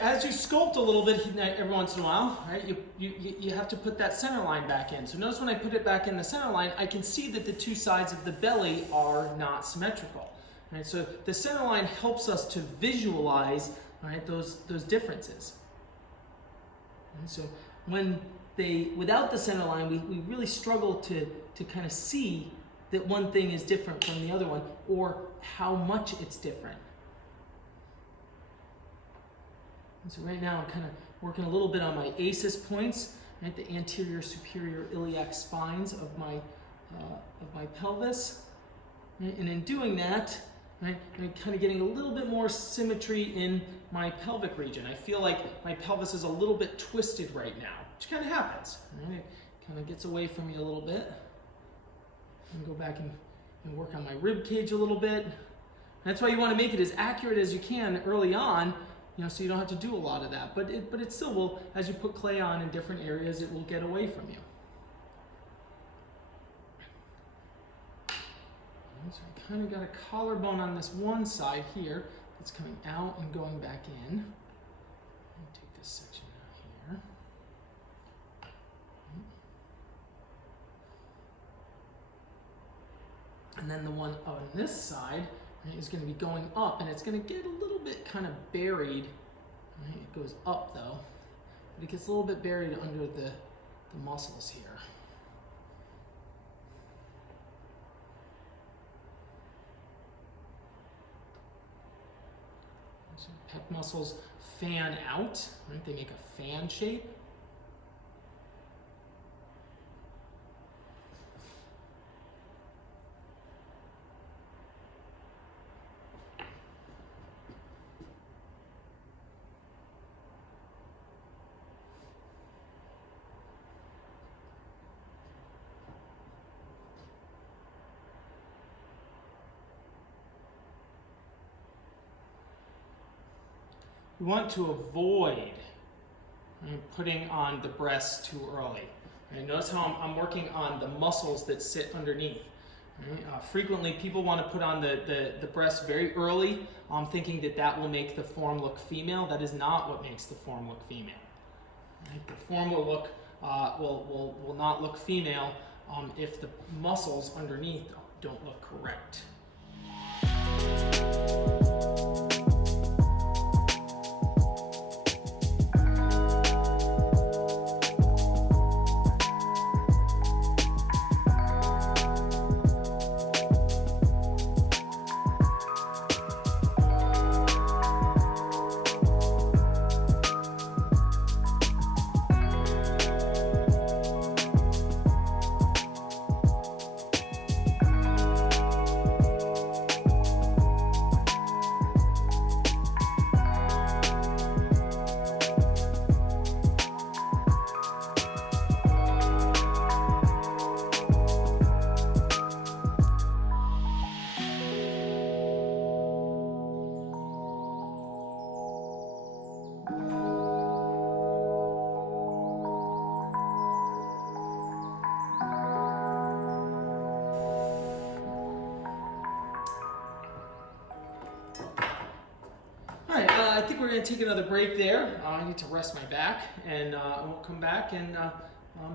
As you sculpt a little bit every once in a while, right, you have to put that center line back in. So notice when I put it back in the center line, I can see that the two sides of the belly are not symmetrical. Right? So the center line helps us to visualize, right, those differences. And so without the center line, we really struggle to kind of see that one thing is different from the other one, or how much it's different. And so right now I'm kind of working a little bit on my ASIS points, right, the anterior superior iliac spines of my pelvis. Right? And in doing that, right, I'm kind of getting a little bit more symmetry in my pelvic region. I feel like my pelvis is a little bit twisted right now, which kind of happens. Right? It kind of gets away from me a little bit. And go back and work on my rib cage a little bit. And that's why you want to make it as accurate as you can early on, so you don't have to do a lot of that. But it still will, as you put clay on in different areas, it will get away from you. And so I kind of got a collarbone on this one side here that's coming out and going back in. Take this section out here. And then the one on this side, right, is going to be going up, and it's going to get a little bit kind of buried. Right? It goes up though, but it gets a little bit buried under the muscles here. So pec muscles fan out, right? They make a fan shape. You want to avoid putting on the breast too early. Right? Notice how I'm working on the muscles that sit underneath. Right? Frequently, people want to put on the breast very early, thinking that that will make the form look female. That is not what makes the form look female. Right? The form will look will not look female if the muscles underneath don't look correct. I think we're going to take another break there. I need to rest my back, and we'll come back, and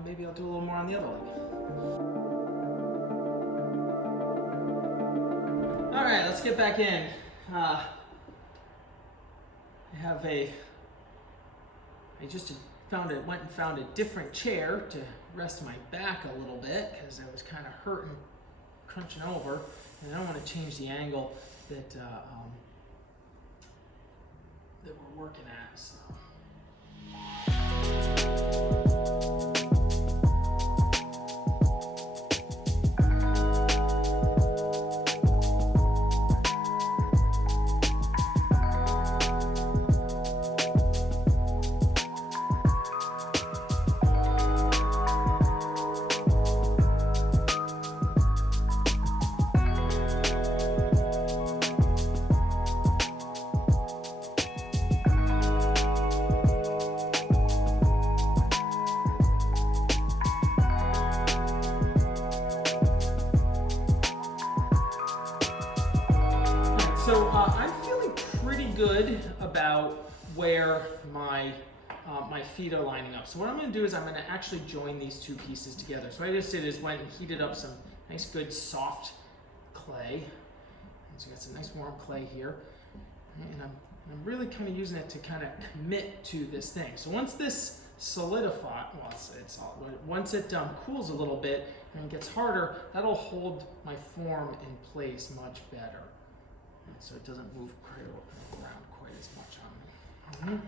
maybe I'll do a little more on the other leg. All right, let's get back in. I just went and found a different chair to rest my back a little bit because I was kind of hurting, crunching over, and I don't want to change the angle that we're working at. So. So I'm feeling pretty good about where my feet are lining up. So what I'm going to do is I'm going to actually join these two pieces together. So what I just did is went and heated up some nice good soft clay. And so I got some nice warm clay here. And I'm really kind of using it to kind of commit to this thing. So once this solidifies, once it cools a little bit and gets harder, that'll hold my form in place much better. And so it doesn't move around quite as much on me.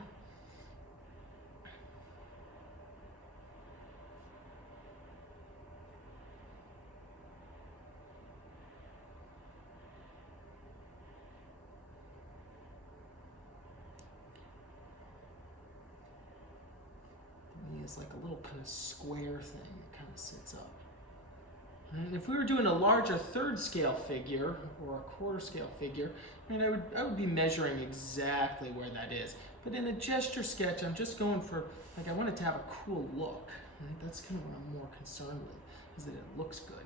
It's like a little kind of square thing that kind of sits up. And if we were doing a larger third scale figure or a quarter scale figure, I would be measuring exactly where that is. But in a gesture sketch, I'm just going for, I want it to have a cool look. Right? That's kind of what I'm more concerned with, is that it looks good.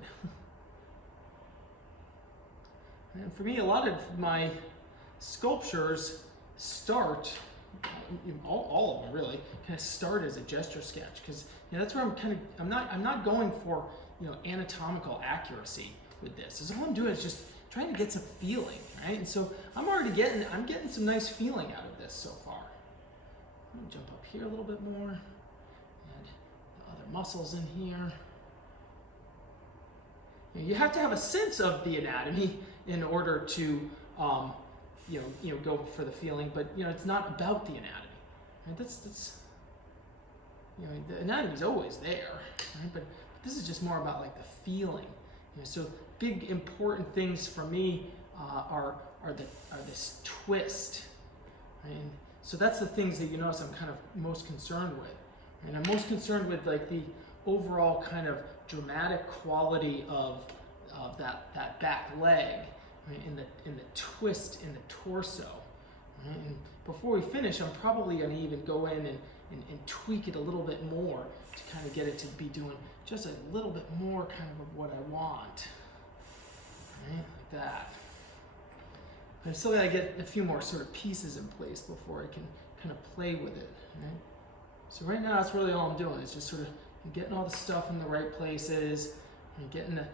And for me, a lot of my sculptures start, all of them really, kind of start as a gesture sketch, because that's where I'm not going for anatomical accuracy with this. All I'm doing is just trying to get some feeling, right? And so I'm getting some nice feeling out of this so far. I'm gonna jump up here a little bit more, add the other muscles in here. You have to have a sense of the anatomy in order to go for the feeling, but it's not about the anatomy. Right? That's the anatomy's always there, right? But this is just more about like the feeling. So big important things for me are this twist. Right? And so that's the things that you notice I'm kind of most concerned with. And I'm most concerned with like the overall kind of dramatic quality of that back leg, right? in the twist in the torso. Right? And before we finish, I'm probably going to even go in and tweak it a little bit more to kind of get it to be doing just a little bit more kind of what I want. I still gotta get a few more sort of pieces in place before I can kind of play with it, right? So right now that's really all I'm doing, is just sort of getting all the stuff in the right places and getting the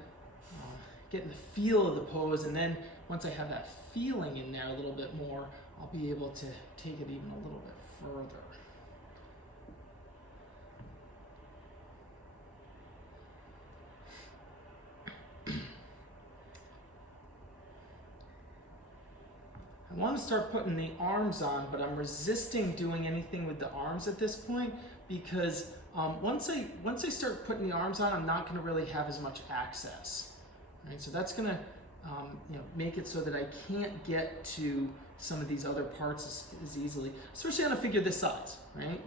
feel of the pose, and then once I have that feeling in there a little bit more, I'll be able to take it even a little bit further. I want to start putting the arms on, but I'm resisting doing anything with the arms at this point because once I start putting the arms on, I'm not going to really have as much access. Right? So that's going to make it so that I can't get to some of these other parts as easily, especially on a figure this size, right?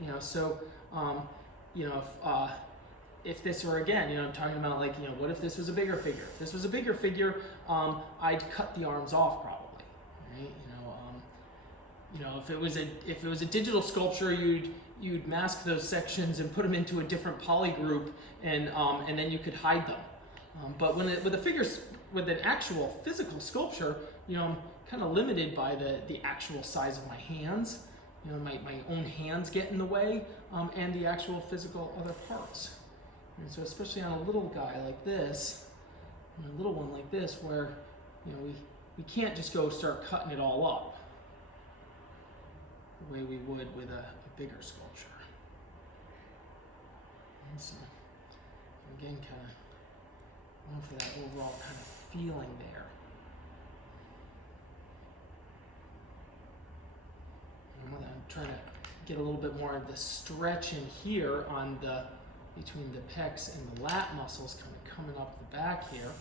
If this were, again, I'm talking about like, what if this was a bigger figure? If this was a bigger figure, I'd cut the arms off probably, right? If it was a digital sculpture, you'd mask those sections and put them into a different poly group, and then you could hide them. But with an actual physical sculpture, I'm kind of limited by the actual size of my hands. My own hands get in the way, and the actual physical other parts. And so especially on a little guy like this, a little one like this, where we can't just go start cutting it all up the way we would with a bigger sculpture. And so again, kind of going for that overall kind of feeling there. I'm trying to get a little bit more of the stretch in here on between the pecs and the lat muscles, kind of coming up the back here.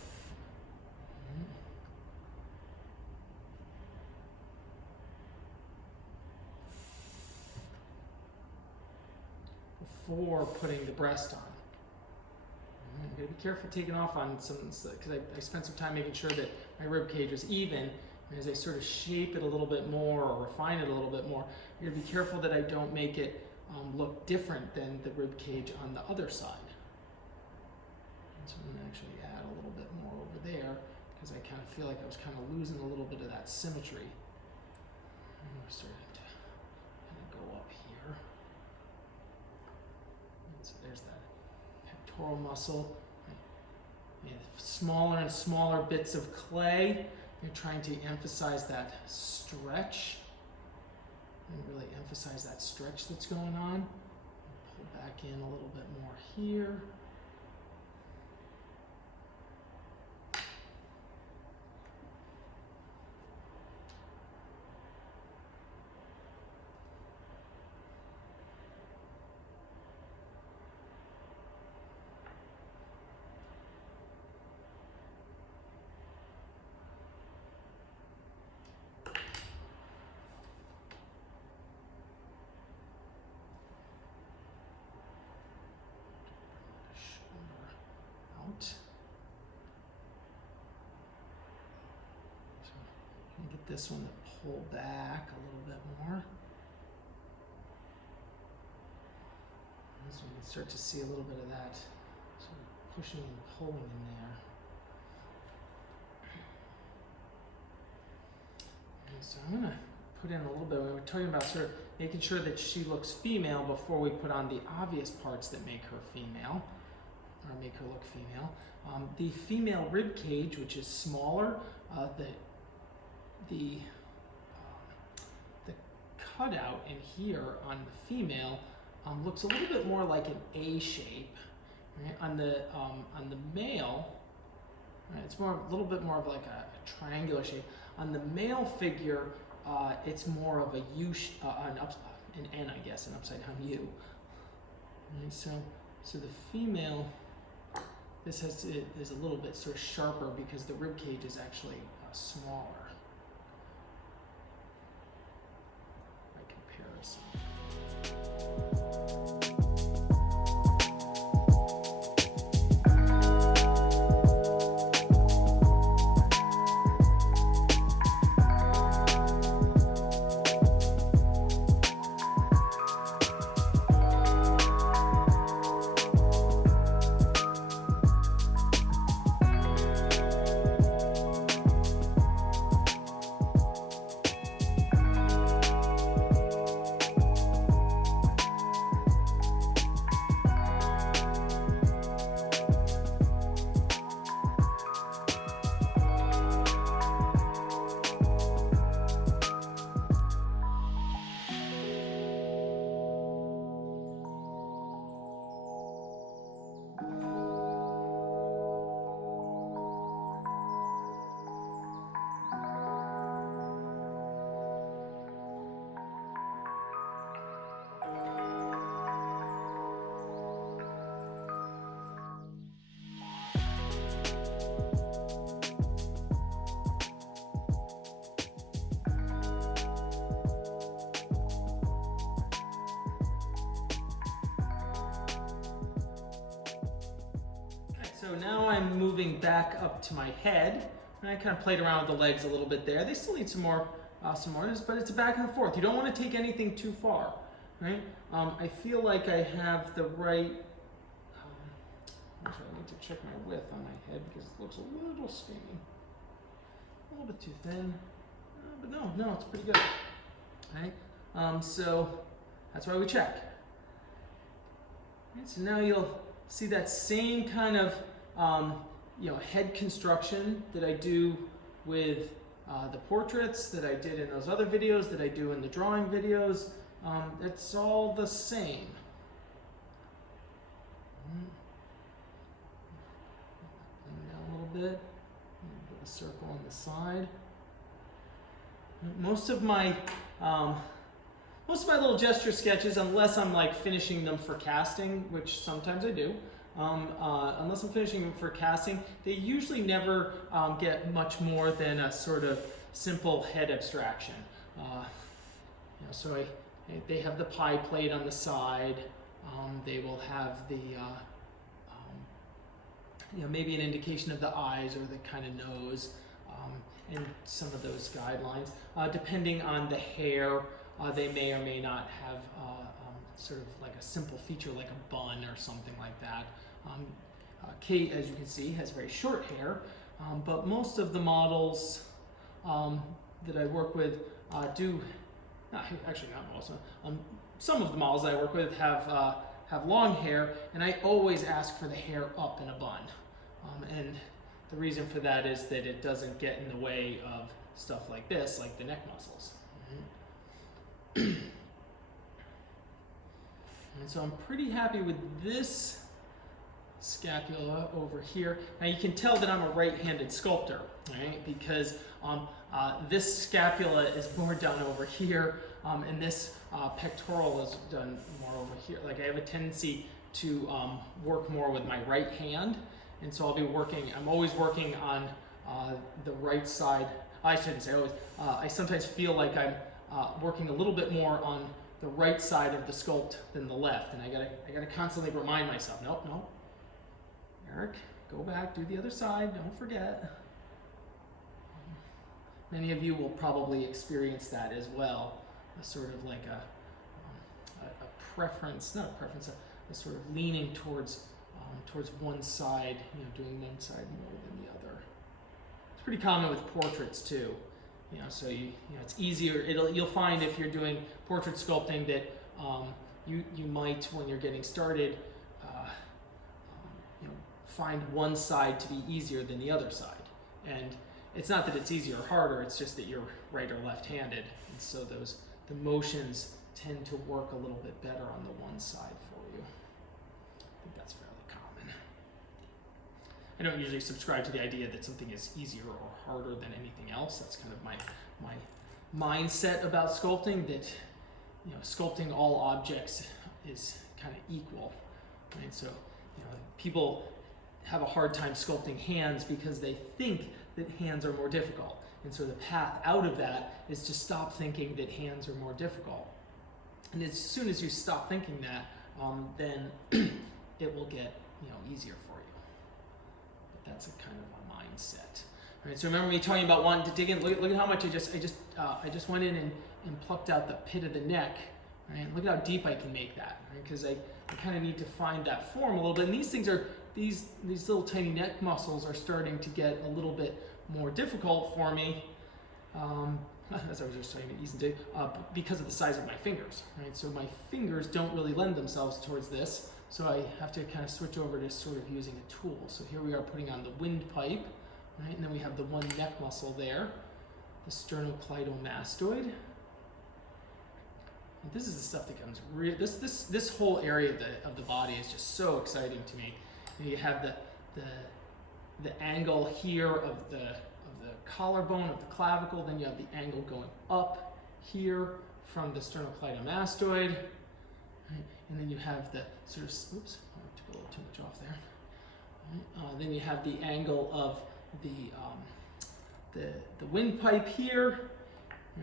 Before putting the breast on. I'm going to be careful taking off on some, because I spent some time making sure that my rib cage was even, and as I sort of shape it a little bit more or refine it a little bit more, I'm going to be careful that I don't make it look different than the rib cage on the other side. And so I'm going to actually add a little bit more over there, because I kind of feel like I was kind of losing a little bit of that symmetry. And we're starting to kind of go up here. And so there's that pectoral muscle. Smaller and smaller bits of clay. You're trying to emphasize that stretch, and really emphasize that stretch that's going on. Pull back in a little bit more here. Get this one to pull back a little bit more. And so you can start to see a little bit of that sort of pushing and pulling in there. And so I'm going to put in a little bit, we were talking about sort of making sure that she looks female before we put on the obvious parts that make her female, or make her look female. The female rib cage, which is smaller, the cutout in here on the female looks a little bit more like an A shape. Right? On the male, right, it's a little bit more of like a triangular shape. On the male figure, it's more of a U, an N, I guess, an upside down U. Right? So the female, this is a little bit sort of sharper because the rib cage is actually smaller. now I'm moving back up to my head. And I kind of played around with the legs a little bit there. They still need some more, but it's a back and forth. You don't want to take anything too far, right? I feel like I have the right, actually I need to check my width on my head because it looks a little skinny. A little bit too thin, but no, it's pretty good, right? So that's why we check. Right, so now you'll see that same kind of head construction that I do with the portraits that I did in those other videos, that I do in the drawing videos. It's all the same. Bring it down a little bit. Put a circle on the side. Most of my little gesture sketches, unless I'm like finishing them for casting, which sometimes I do, unless I'm finishing them for casting, they usually never get much more than a sort of simple head abstraction. So they have the pie plate on the side. They will have the maybe an indication of the eyes or the kind of nose, and some of those guidelines. Depending on the hair, they may or may not have sort of like a simple feature like a bun or something like that. Kate, as you can see, has very short hair, but most of the models that I work with actually not most, some of the models I work with have long hair, and I always ask for the hair up in a bun. And the reason for that is that it doesn't get in the way of stuff like this, like the neck muscles. And so I'm pretty happy with this scapula over here. Now you can tell that I'm a right-handed sculptor, right? Because this scapula is more done over here, and this pectoral is done more over here. Like I have a tendency to work more with my right hand, and so I'm always working on the right side. I shouldn't say always. I sometimes feel like I'm working a little bit more on the right side of the sculpt than the left, and I gotta constantly remind myself, nope, Eric, go back, do the other side, don't forget. Many of you will probably experience that as well, a sort of like a preference, not a preference, a sort of leaning towards one side, doing one side more than the other. It's pretty common with portraits too. So it's easier. You'll find if you're doing portrait sculpting that you might, when you're getting started, find one side to be easier than the other side. And it's not that it's easier or harder. It's just that you're right or left-handed, and so the motions tend to work a little bit better on the one side for you. I think that's fairly common. I don't usually subscribe to the idea that something is easier or harder than anything else. That's kind of my mindset about sculpting, that sculpting all objects is kind of equal, right? So people have a hard time sculpting hands because they think that hands are more difficult, and so the path out of that is to stop thinking that hands are more difficult. And as soon as you stop thinking that, then it will get easier for you. But that's a kind of a mindset. All right, so remember me talking about wanting to dig in. Look at how much I just went in and plucked out the pit of the neck. Right? Look at how deep I can make that. Because I kind of need to find that form a little bit. And these things are these little tiny neck muscles are starting to get a little bit more difficult for me. As I was just talking to Ethan, because of the size of my fingers, right? So my fingers don't really lend themselves towards this, so I have to kind of switch over to sort of using a tool. So here we are putting on the windpipe, right? And then we have the one neck muscle there, the sternocleidomastoid. And this is the stuff that comes real. This whole area of the body is just so exciting to me. And you have the angle here of the collarbone, of the clavicle, then you have the angle going up here from the sternocleidomastoid, right? And then you have the sort of, oops, I took a little too much off there. Right? Then you have the angle of the windpipe here,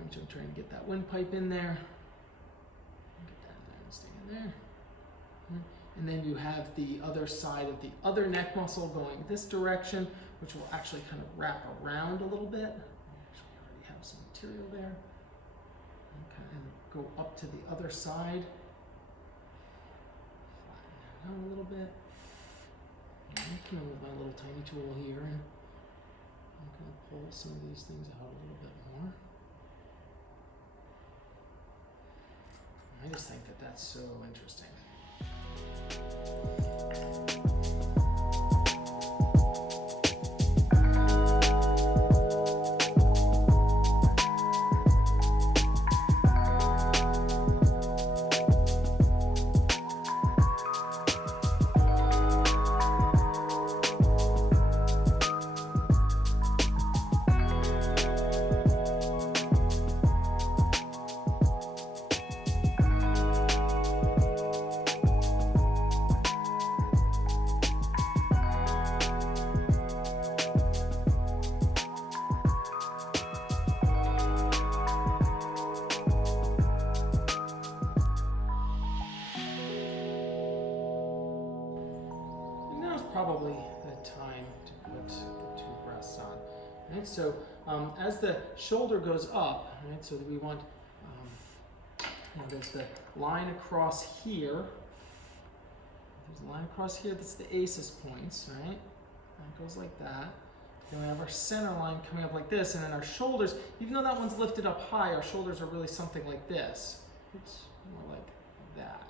which I'm trying to get that windpipe in there. Get that in there and stay in there. And then you have the other side of the other neck muscle going this direction, which will actually kind of wrap around a little bit. Actually, I already have some material there. Okay, and go up to the other side. Flatten that out a little bit. I'm coming with my little tiny tool here, and I'm going to pull some of these things out a little bit more. I just think that that's so interesting. Probably the time to put the two breasts on. Right, so as the shoulder goes up, right, so we want, there's the line across here. There's a line across here, that's the ACES points, right? That goes like that. Then we have our center line coming up like this, and then our shoulders, even though that one's lifted up high, our shoulders are really something like this. Oops, more like that.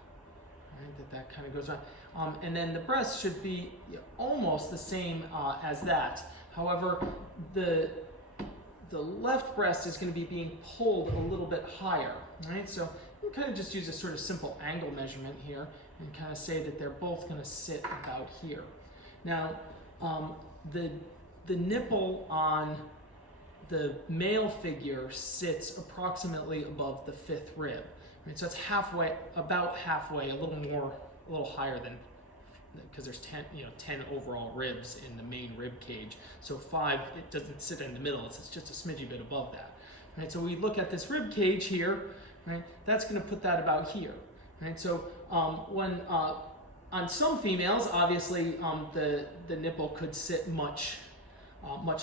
Right, that kind of goes around. And then the breast should be almost the same as that. However, the left breast is going to be being pulled a little bit higher. Right? So you can kind of just use a sort of simple angle measurement here and kind of say that they're both going to sit about here. Now, the nipple on the male figure sits approximately above the 5th rib. Right? So it's halfway, about halfway, a little higher than, because there's 10 overall ribs in the main rib cage. So 5, it doesn't sit in the middle, it's just a smidgy bit above that. Right? So we look at this rib cage here, right? That's going to put that about here. Right? So when on some females, obviously the nipple could sit much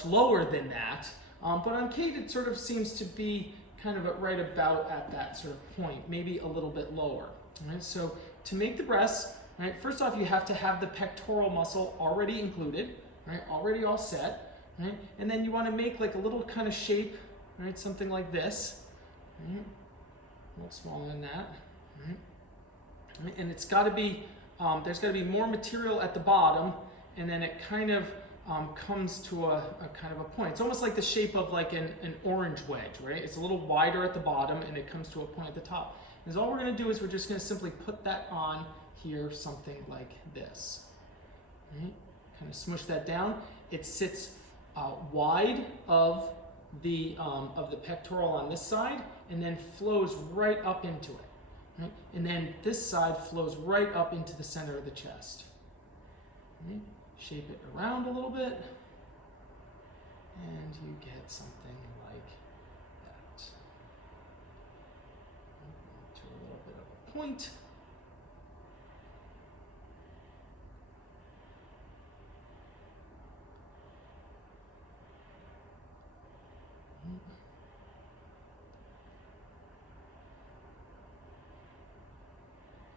lower than that, but on Kate it sort of seems to be kind of right about at that sort of point, maybe a little bit lower. Right? So to make the breasts, right, first off you have to have the pectoral muscle already included, right, already all set, right? And then you want to make like a little kind of shape, right, something like this, right? A little smaller than that, right? And it's got to be, there's got to be more material at the bottom, and then it kind of comes to a kind of a point. It's almost like the shape of like an orange wedge, right? It's a little wider at the bottom and it comes to a point at the top. And so all we're going to do is we're just going to simply put that on here, something like this. Right? Kind of smush that down. It sits wide of the pectoral on this side and then flows right up into it. Right? And then this side flows right up into the center of the chest. Right? Shape it around a little bit, and you get something like that. To a little bit of a point.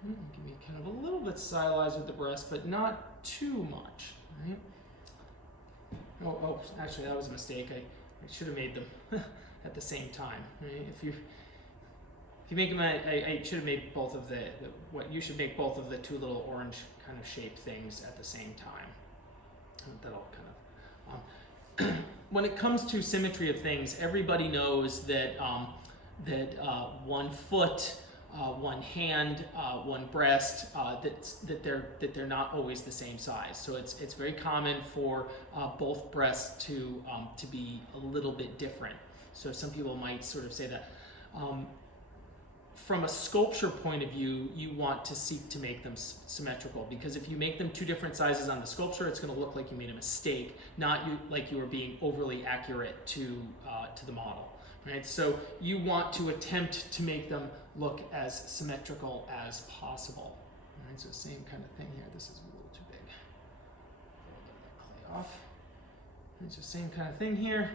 Give me kind of a little bit stylized with the breast, but not too much. Right? Oh, actually, that was a mistake. I should have made them at the same time. Right? If you make them, I should have made both of you should make both of the two little orange kind of shaped things at the same time. That'll kind of. When it comes to symmetry of things, everybody knows that 1 foot, 1 hand, 1 breast, that they're not always the same size. So it's very common for both breasts to be a little bit different. So some people might sort of say that. From a sculpture point of view, you want to seek to make them symmetrical, because if you make them 2 different sizes on the sculpture, it's going to look like you made a mistake, not like you were being overly accurate to the model. Right? So you want to attempt to make them look as symmetrical as possible. Right? And so same kind of thing here. This is a little too big. Pull a little bit of that clay off. And so same kind of thing here.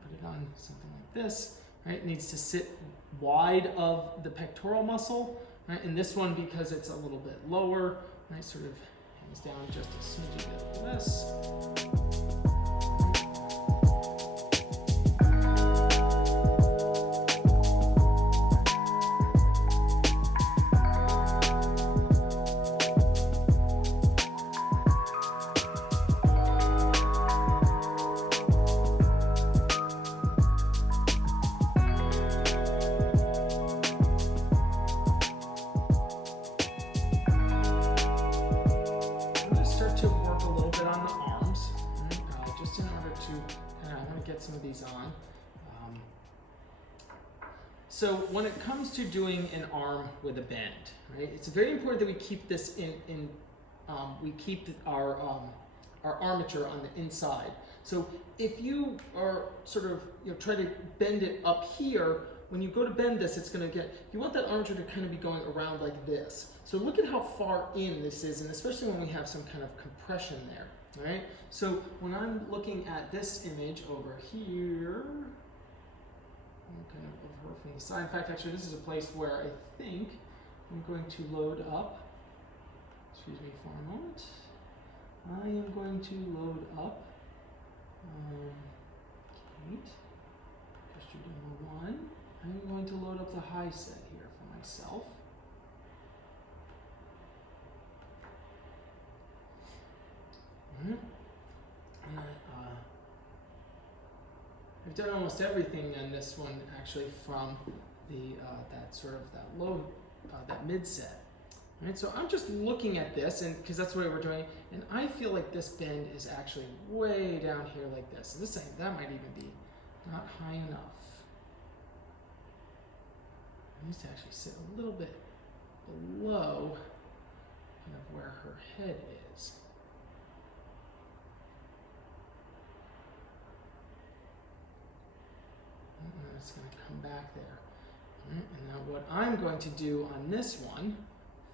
Put it on something like this. Right? It needs to sit wide of the pectoral muscle. Right? And this one, because it's a little bit lower, right, sort of hangs down just a smidgen bit like this. So when it comes to doing an arm with a bend, right, it's very important that we keep this we keep our armature on the inside. So if you are sort of, try to bend it up here, when you go to bend this, it's going to you want that armature to kind of be going around like this. So look at how far in this is, and especially when we have some kind of compression there, all right? So when I'm looking at this image over here, kind of her from the side. In fact, actually, this is a place where I think I'm going to load up. Excuse me for a moment. I am going to load up Kate, gesture number 1. I'm going to load up the high set here for myself. And I've done almost everything on this one actually from the that mid set. Right, so I'm just looking at this, and because that's the way we're doing it, and I feel like this bend is actually way down here like this. And that might even be not high enough. It needs to actually sit a little bit below kind of where her head is. And it's going to come back there. Right, and now what I'm going to do on this one,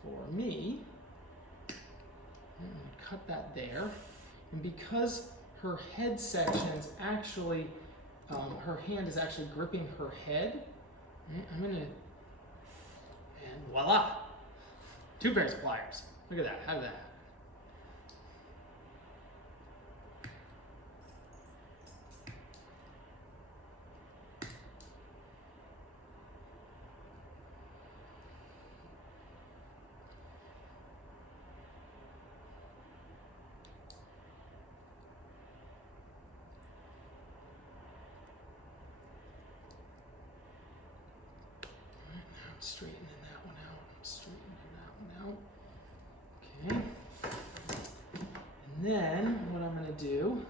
for me, I'm going to cut that there. And because her head section is actually, her hand is actually gripping her head, right, I'm going to, and voila, 2 pairs of pliers. Look at that, how did that happen? Straightening that one out. I'm straightening that one out. Okay. And then what I'm going to do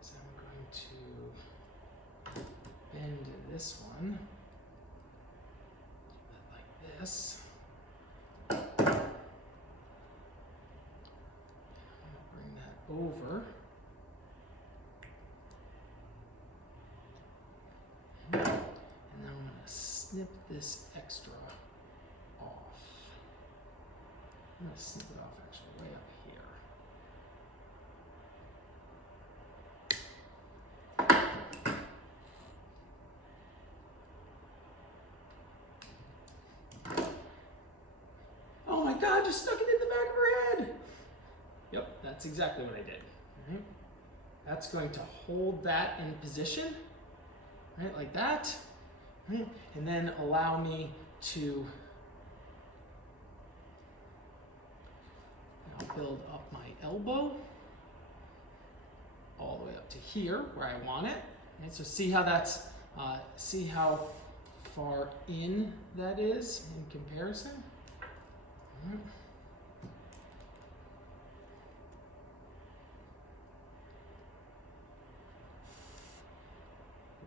is I'm going to bend this one like this. I'm going to bring that over. And then I'm going to snip this extra off. I'm going to snip it off actually way up here. Oh my God, you stuck it in the back of her head. Yep, that's exactly what I did. Right? That's going to hold that in position, right, like that. And then allow me to build up my elbow all the way up to here where I want it. Right, so see how that's, see how far in that is in comparison. Right.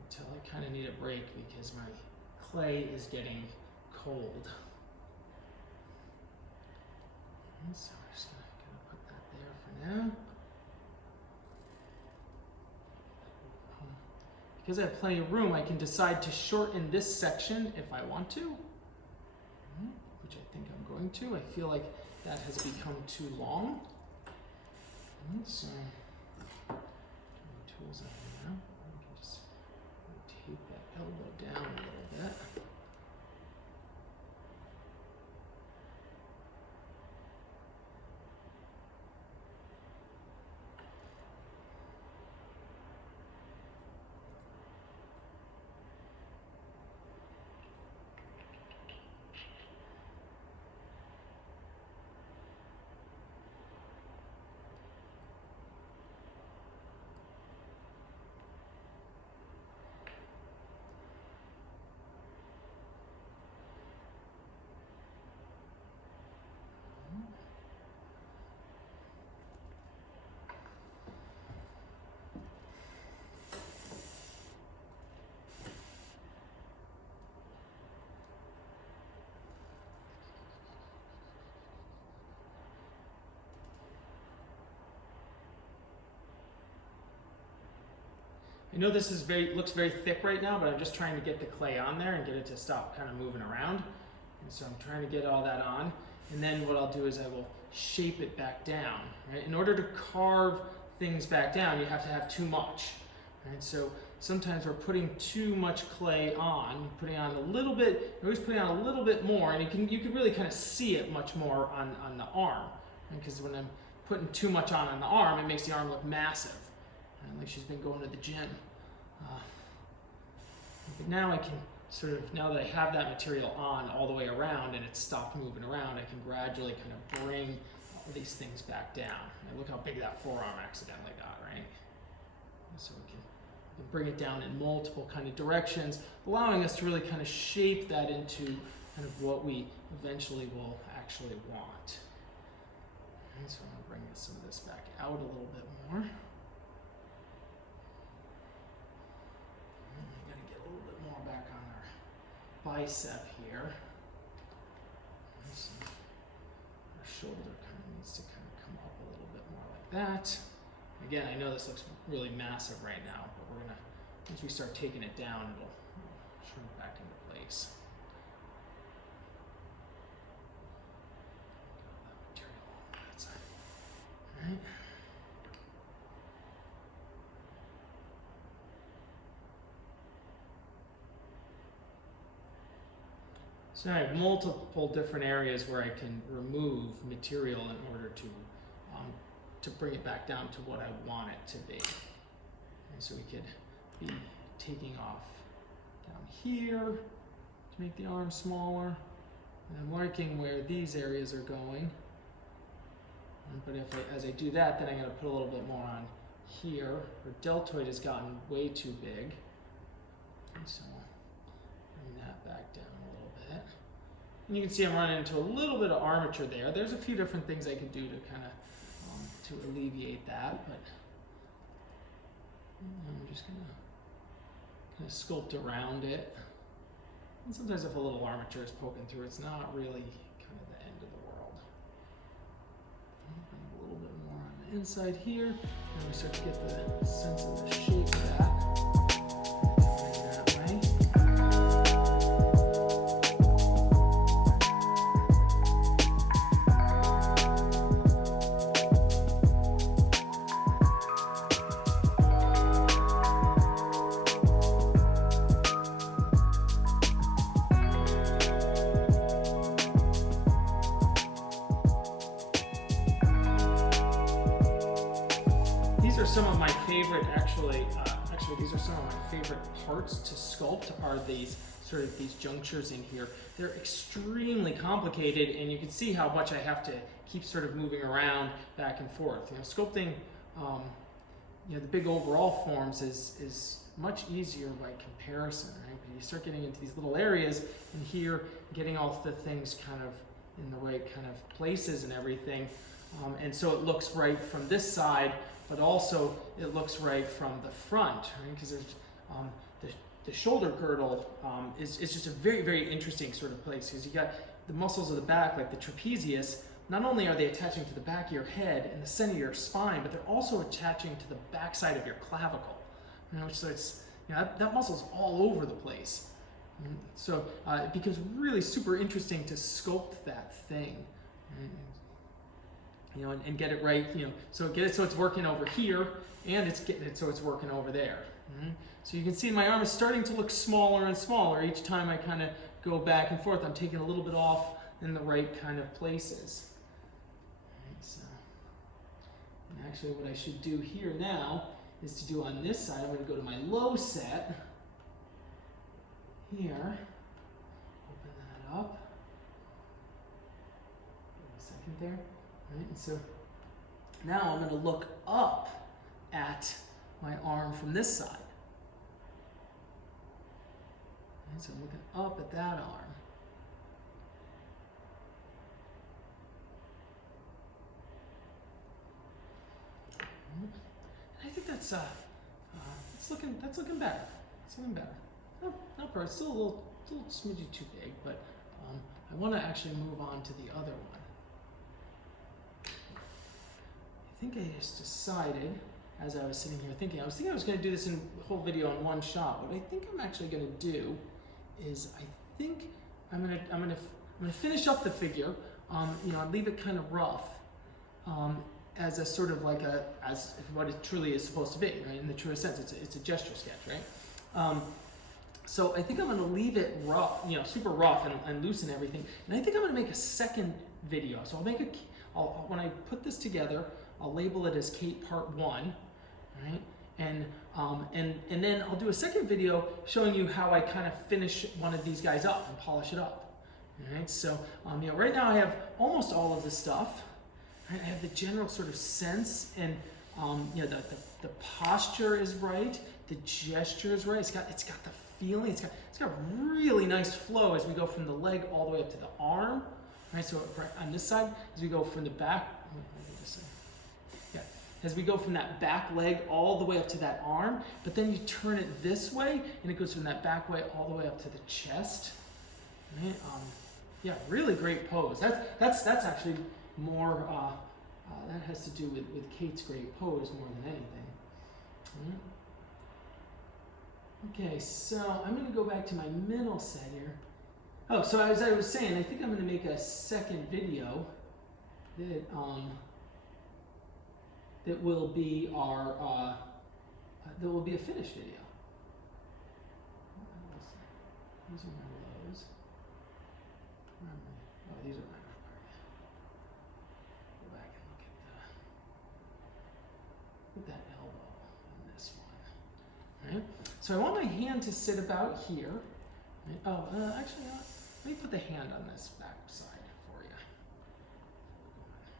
Until I kind of need a break because my clay is getting cold. And so I'm just going to put that there for now. Because I have plenty of room, I can decide to shorten this section if I want to, which I think I'm going going to. I feel like that has become too long. So, tools out here now. I can just rotate that elbow down a little bit. I know this is looks very thick right now, but I'm just trying to get the clay on there and get it to stop kind of moving around. And so I'm trying to get all that on. And then what I'll do is I will shape it back down. Right? In order to carve things back down, you have to have too much. Right? So sometimes we're putting too much clay on, putting on a little bit, you're always putting on a little bit more, and you can really kind of see it much more on the arm. Because when I'm putting too much on the arm, it makes the arm look massive. Like she's been going to the gym. But now I can sort of, now that I have that material on all the way around and it's stopped moving around, I can gradually kind of bring all these things back down. And look how big that forearm accidentally got, right? And so we can bring it down in multiple kind of directions, allowing us to really kind of shape that into kind of what we eventually will actually want. And so I'm going to bring some of this back out a little bit more. Bicep here. So our shoulder kind of needs to kind of come up a little bit more like that. Again, I know this looks really massive right now, but we're gonna, once we start taking it down, it'll shrink back into place. Got that material on that side. All right. So I have multiple different areas where I can remove material in order to bring it back down to what I want it to be. And so we could be taking off down here to make the arm smaller. And I'm liking where these areas are going. But as I do that, then I'm going to put a little bit more on here. Our deltoid has gotten way too big. And so bring that back down. And you can see I'm running into a little bit of armature there. There's a few different things I can do to kind of to alleviate that, but I'm just gonna kind of sculpt around it. And sometimes if a little armature is poking through, it's not really kind of the end of the world. Bring a little bit more on the inside here, and we start to get the sense of the shape of that. Some of my favorite, these are some of my favorite parts to sculpt are these junctures in here. They're extremely complicated, and you can see how much I have to keep sort of moving around back and forth. Sculpting, the big overall forms is much easier by comparison, right? But you start getting into these little areas, and here, getting all the things kind of in the right kind of places and everything, and so it looks right from this side. But also it looks right from the front, right? Because there's the shoulder girdle is just a very, very interesting sort of place, because you got the muscles of the back, like the trapezius. Not only are they attaching to the back of your head and the center of your spine, but they're also attaching to the back side of your clavicle. So it's that muscle's all over the place. So it becomes really super interesting to sculpt that thing, right? You know, and get it right. You know, so get it so it's working over here, and it's getting it so it's working over there. Right? So you can see my arm is starting to look smaller and smaller each time I kind of go back and forth. I'm taking a little bit off in the right kind of places. Right, so, and actually what I should do here now is to do on this side, I'm going to go to my low set here, open that up, give a second there, right? And so now I'm going to look up at my arm from this side. And so I'm looking up at that arm. And I think that's looking better. It's looking better. Not perfect. Still a little smidgy too big, but I want to actually move on to the other one. I think I just decided, as I was sitting here thinking, I was going to do this in the whole video in one shot. What I think I'm actually going to do is I think I'm gonna finish up the figure. You know, I leave it kind of rough as a sort of like as what it truly is supposed to be, right? In the truest sense, it's a gesture sketch, right? So I think I'm gonna leave it rough, you know, super rough and loosen everything. And I think I'm gonna make a second video. So when I put this together, I'll label it as Kate Part 1, right? And then I'll do a second video showing you how I kind of finish one of these guys up and polish it up. All right, so you know, right now I have almost all of the stuff. Right? I have the general sort of sense, and you know, the posture is right, the gesture is right. It's got the feeling. It's got really nice flow as we go from the leg all the way up to the arm. Right, so right on this side, as we go from the back. As we go from that back leg all the way up to that arm, but then you turn it this way, and it goes from that back way all the way up to the chest. Right? Yeah, really great pose. That's actually more. That has to do with Kate's great pose more than anything. Okay, so I'm going to go back to my middle set here. Oh, so as I was saying, I think I'm going to make a second video that will be our that will be a finished video. These are my lows. Where am I? Oh, these are my. Go back and look at that elbow on this one. Right. So I want my hand to sit about here. Right? Oh, actually, let me put the hand on this back side for you.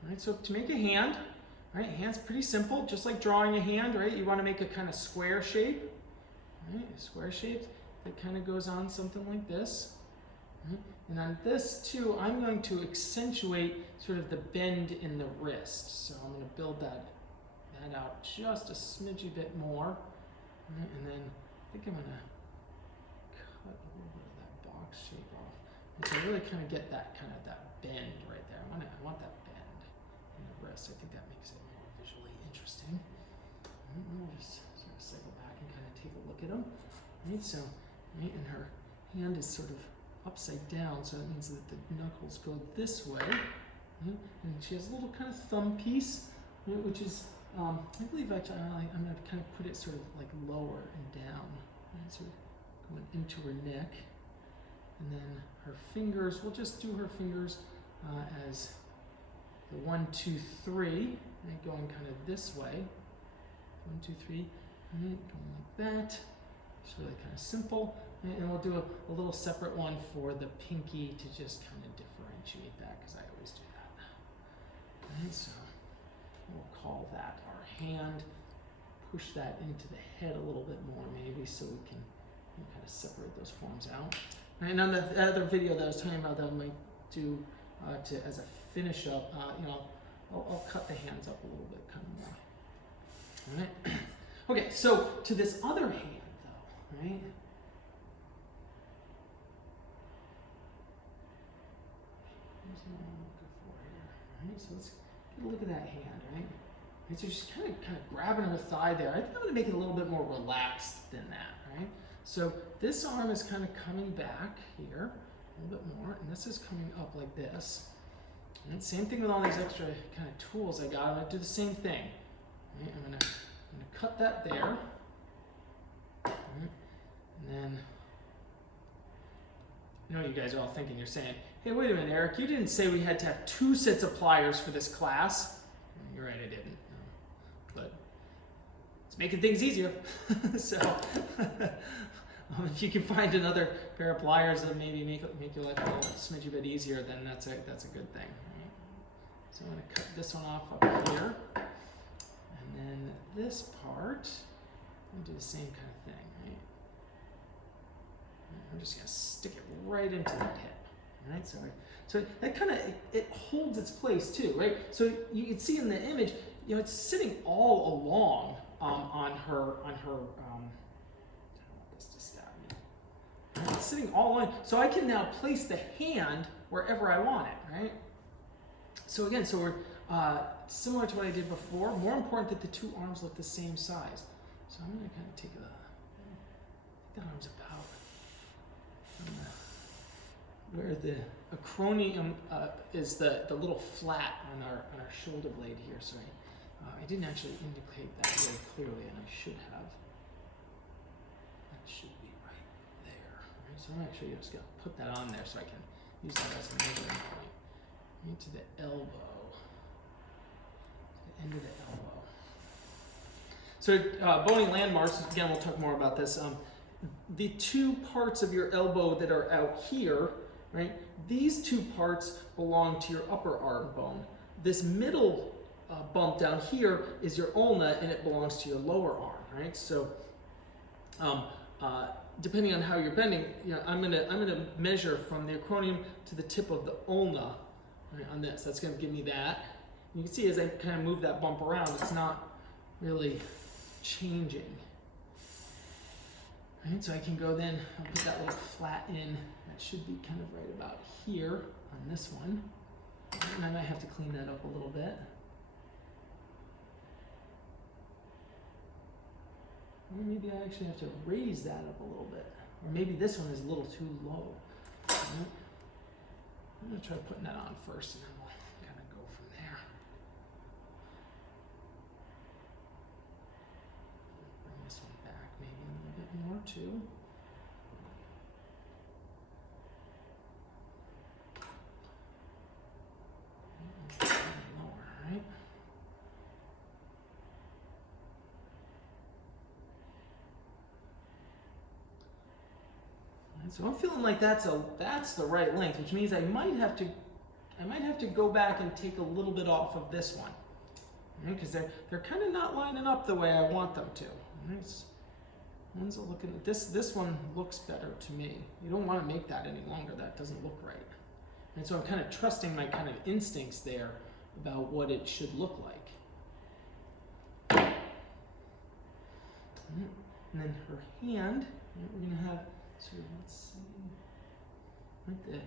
All right. So to make a hand. Right, hand's pretty simple, just like drawing a hand, right? You want to make a kind of square shape, right? A square shape that kind of goes on something like this. Right? And on this too, I'm going to accentuate sort of the bend in the wrist. So I'm going to build that out just a smidgy bit more. Right? And then I think I'm going to cut a little bit of that box shape off. And so really kind of get that kind of that bend right there. I want that bend in the wrist. I think that makes it more visually interesting. We'll just sort of cycle back and kind of take a look at them. Right, so, right, and her hand is sort of upside down, so that means that the knuckles go this way. Right? And she has a little kind of thumb piece, right, which is, I believe actually I'm going to kind of put it sort of like lower and down. Right? So going into her neck. And then her fingers, we'll just do her fingers as the 1, 2, 3, right, going kind of this way. 1, 2, 3, right, going like that. It's really kind of simple. Right, and we'll do a little separate one for the pinky to just kind of differentiate that, because I always do that. Right, so we'll call that our hand. Push that into the head a little bit more maybe, so we can kind of separate those forms out. Right, and on the other video that I was talking about that I might do as a finish up, you know, I'll cut the hands up a little bit kind of more. All right. Okay, so to this other hand though, right? Here's the one I'm looking for here. Right, so let's get a look at that hand, right? Right, so she's kind of grabbing her thigh there. I think I'm going to make it a little bit more relaxed than that, right? So this arm is kind of coming back here a little bit more, and this is coming up like this. And same thing with all these extra kind of tools I got. I'm going to do the same thing. Right? I'm going to cut that there. Right? And then, I know you guys are all thinking, you're saying, hey, wait a minute, Eric, you didn't say we had to have 2 sets of pliers for this class. You're right, I didn't. But it's making things easier. So if you can find another pair of pliers that maybe make your life a little smidge a bit easier, then that's a good thing. Right? So I'm going to cut this one off up here. And then this part, I'm going to do the same kind of thing. Right? I'm just going to stick it right into that hip. Right? So that kind of, it holds its place too, right? So you can see in the image, you know, it's sitting all along on her. I don't want this to stab me. It's sitting all along, so I can now place the hand wherever I want it, right? So again, so we're similar to what I did before. More important that the 2 arms look the same size. So I'm going to kind of take that arm's about where the acromion is the little flat on our shoulder blade here. Sorry, I didn't actually indicate that very clearly, and I should have. That should be right there. Right? So I'm actually just going to put that on there so I can use that as a measuring point. Right to the elbow, the end of the elbow. So bony landmarks. Again, we'll talk more about this. The 2 parts of your elbow that are out here. Right? These 2 parts belong to your upper arm bone. This middle bump down here is your ulna, and it belongs to your lower arm. Right? So, depending on how you're bending, you know, I'm gonna measure from the acromion to the tip of the ulna. Right, on this, that's gonna give me that. You can see as I kind of move that bump around, it's not really changing. Right? So I can go then, I'll put that little flat in. That should be kind of right about here on this one. And I might have to clean that up a little bit. Or maybe I actually have to raise that up a little bit. Or maybe this one is a little too low. Right? I'm going to try putting that on first, and then we'll kind of go from there. Bring this one back maybe a little bit more too. Lower, right? So I'm feeling like that's the right length, which means I might have to go back and take a little bit off of this one, because they're kind of not lining up the way I want them to. One's looking this one looks better to me. You don't want to make that any longer. That doesn't look right. And so I'm kind of trusting my kind of instincts there about what it should look like. And then her hand, we're gonna have. So let's see, like the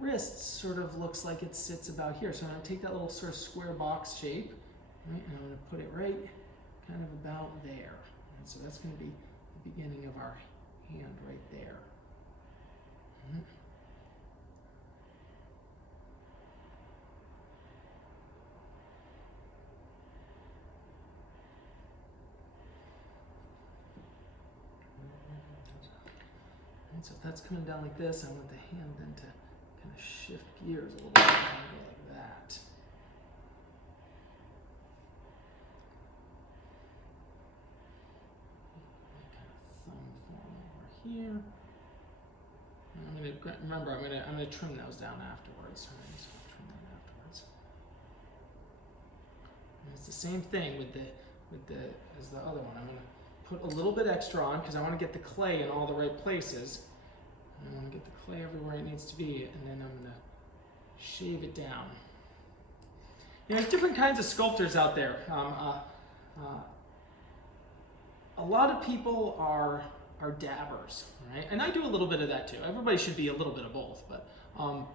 wrist sort of looks like it sits about here. So I'm going to take that little sort of square box shape, right, and I'm going to put it right kind of about there. And so that's going to be the beginning of our hand right there. So if that's coming down like this, I want the hand then to kind of shift gears a little bit and kind of go like that. Kind of thumb form over here. And I'm going to remember I'm going to trim those down afterwards. Right? So I'll trim that afterwards. And it's the same thing with the as the other one. I'm going to put a little bit extra on because I want to get the clay in all the right places. I want to get the clay everywhere it needs to be, and then I'm going to shave it down. You know, there's different kinds of sculptors out there. A lot of people are dabbers, right? And I do a little bit of that too. Everybody should be a little bit of both, but I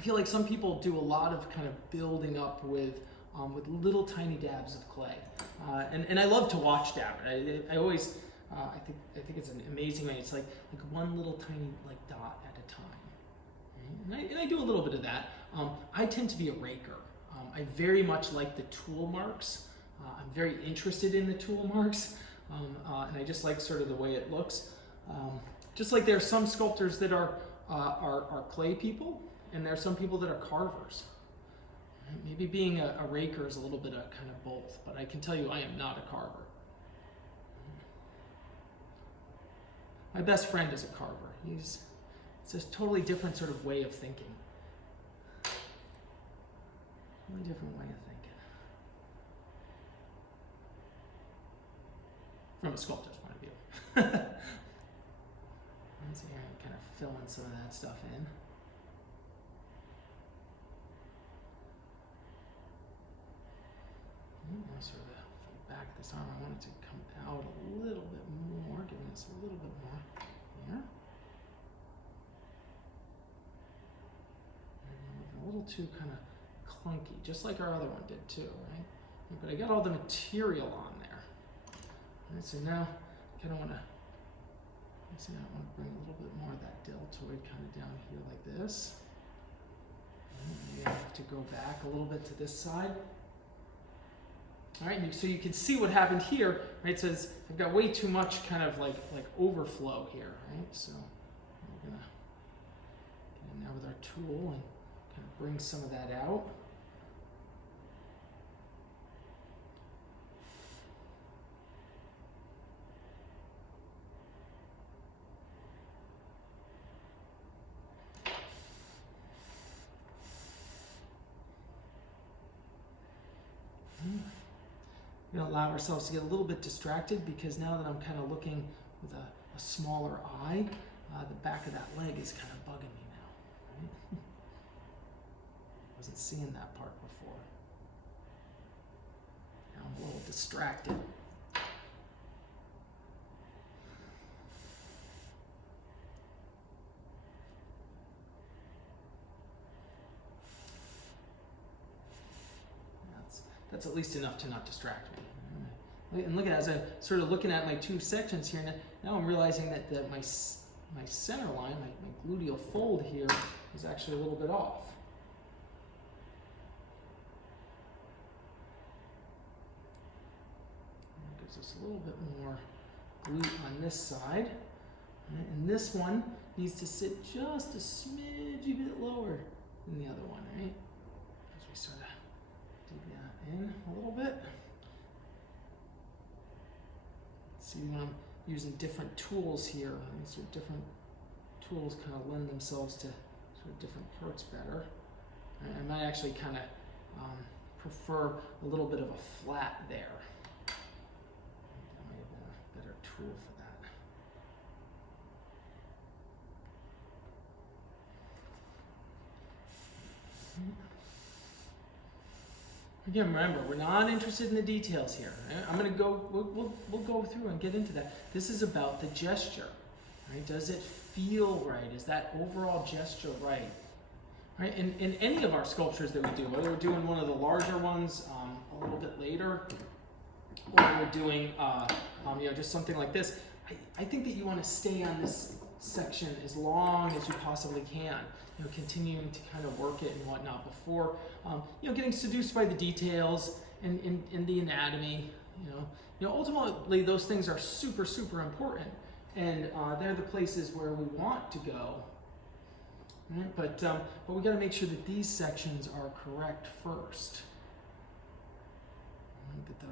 feel like some people do a lot of kind of building up with little tiny dabs of clay. And I love to watch dabber. I always I think it's an amazing way. It's like one little tiny like dot at a time. And I do a little bit of that. I tend to be a raker. I very much like the tool marks. I'm very interested in the tool marks, and I just like sort of the way it looks. Just like there are some sculptors that are clay people, and there are some people that are carvers. Maybe being a raker is a little bit of kind of both, but I can tell you I am not a carver. My best friend is a carver. It's a totally different sort of way of thinking. Totally different way of thinking. From a sculptor's point of view. Let's see here, I'm kind of filling some of that stuff in. Sort of from the back of this arm, I want it to come out a little bit more, giving us a little bit more here. A little too kind of clunky, just like our other one did too, right? But I got all the material on there. All right, so now I kind of want to, let's see, I want to bring a little bit more of that deltoid kind of down here like this. Maybe I have to go back a little bit to this side. All right, so you can see what happened here, right? So I've got way too much kind of like overflow here, right? So we're gonna get in there with our tool and kind of bring some of that out. We're going to allow ourselves to get a little bit distracted because now that I'm kind of looking with a smaller eye, the back of that leg is kind of bugging me now. Right? Wasn't seeing that part before. Now I'm a little distracted. That's at least enough to not distract me. And look at it, as I'm sort of looking at my two sections here, now I'm realizing that my center line, my gluteal fold here, is actually a little bit off. It gives us a little bit more glute on this side. And this one needs to sit just a smidgy bit lower than the other one, right? As we sort of dig that in a little bit. See, when I'm using different tools here, so different tools kind of lend themselves to sort of different parts better. I might actually kind of prefer a little bit of a flat there. That might have been a better tool for that. Again, remember, we're not interested in the details here. Right? I'm going to go, we'll go through and get into that. This is about the gesture. Right? Does it feel right? Is that overall gesture right? Right? In any of our sculptures that we do, whether we're doing one of the larger ones a little bit later, or we're doing just something like this, I think that you want to stay on this section as long as you possibly can. Continuing to kind of work it and whatnot before, getting seduced by the details and the anatomy. Ultimately those things are super, super important, and they're the places where we want to go. Right? But we got to make sure that these sections are correct first. That the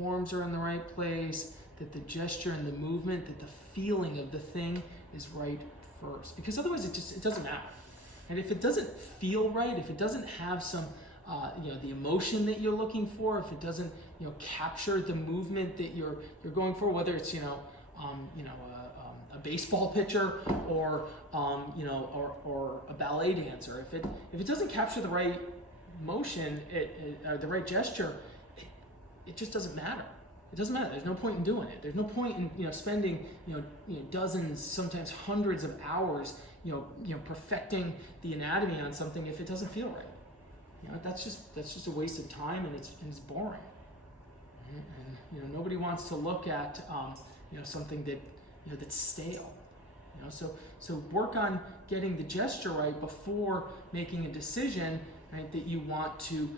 forms are in the right place, that the gesture and the movement, that the feeling of the thing is right first, because otherwise it doesn't matter. And if it doesn't feel right, if it doesn't have some the emotion that you're looking for, if it doesn't capture the movement that you're going for, whether it's a baseball pitcher or or a ballet dancer, if it doesn't capture the right motion or the right gesture, it just doesn't matter. It doesn't matter. There's no point in doing it. There's no point in spending dozens, sometimes hundreds of hours perfecting the anatomy on something if it doesn't feel right. That's just a waste of time, and it's boring. And nobody wants to look at something that, that's stale. So work on getting the gesture right before making a decision, right, that you want to,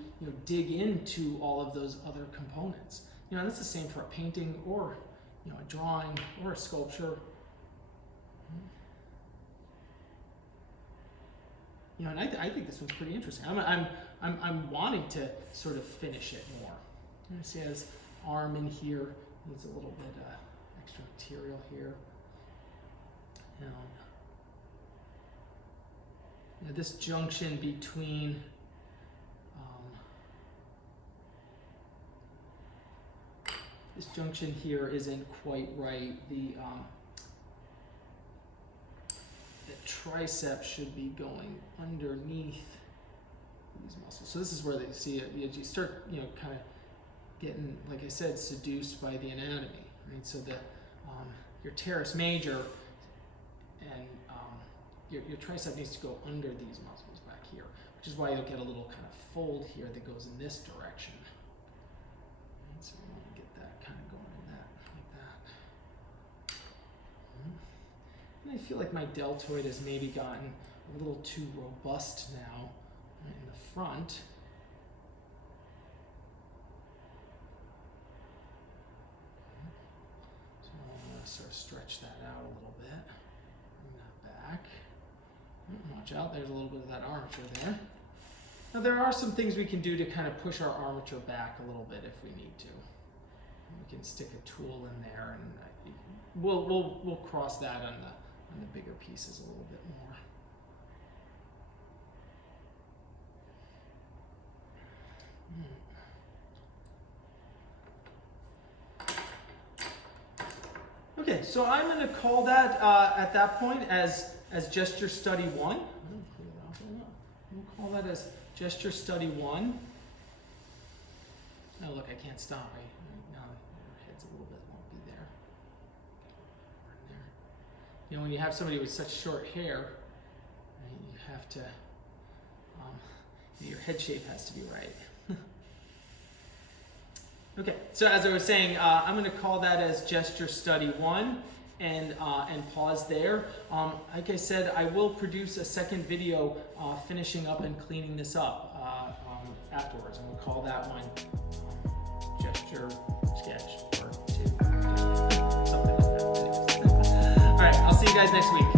dig into all of those other components. And that's the same for a painting or, a drawing or a sculpture. And I think this one's pretty interesting. I'm wanting to sort of finish it more. You see, his arm in here needs a little bit extra material here. This junction between this junction here isn't quite right. The tricep should be going underneath these muscles. So this is where they see it. You start, kind of getting, like I said, seduced by the anatomy, right? So that your teres major and your tricep needs to go under these muscles back here, which is why you'll get a little kind of fold here that goes in this direction. Right? So we want to get that kind of going in that, like that. And I feel like my deltoid has maybe gotten a little too robust now, right, in the front. So I'm going to sort of stretch that out a little bit. Bring that back. Watch out, there's a little bit of that armature there. Now there are some things we can do to kind of push our armature back a little bit if we need to. We can stick a tool in there, and we'll cross that on the bigger pieces a little bit more. Okay, so I'm going to call that at that point as gesture study 1. We'll call that as gesture study 1. Oh, look, I can't stop. Now your head's a little bit lumpy there. When you have somebody with such short hair, right, you have to, your head shape has to be right. Okay, so as I was saying, I'm going to call that as gesture study 1 and pause there. Like I said, I will produce a second video finishing up and cleaning this up afterwards. I'm going to call that one gesture sketch part 2. Something like that. All right, I'll see you guys next week.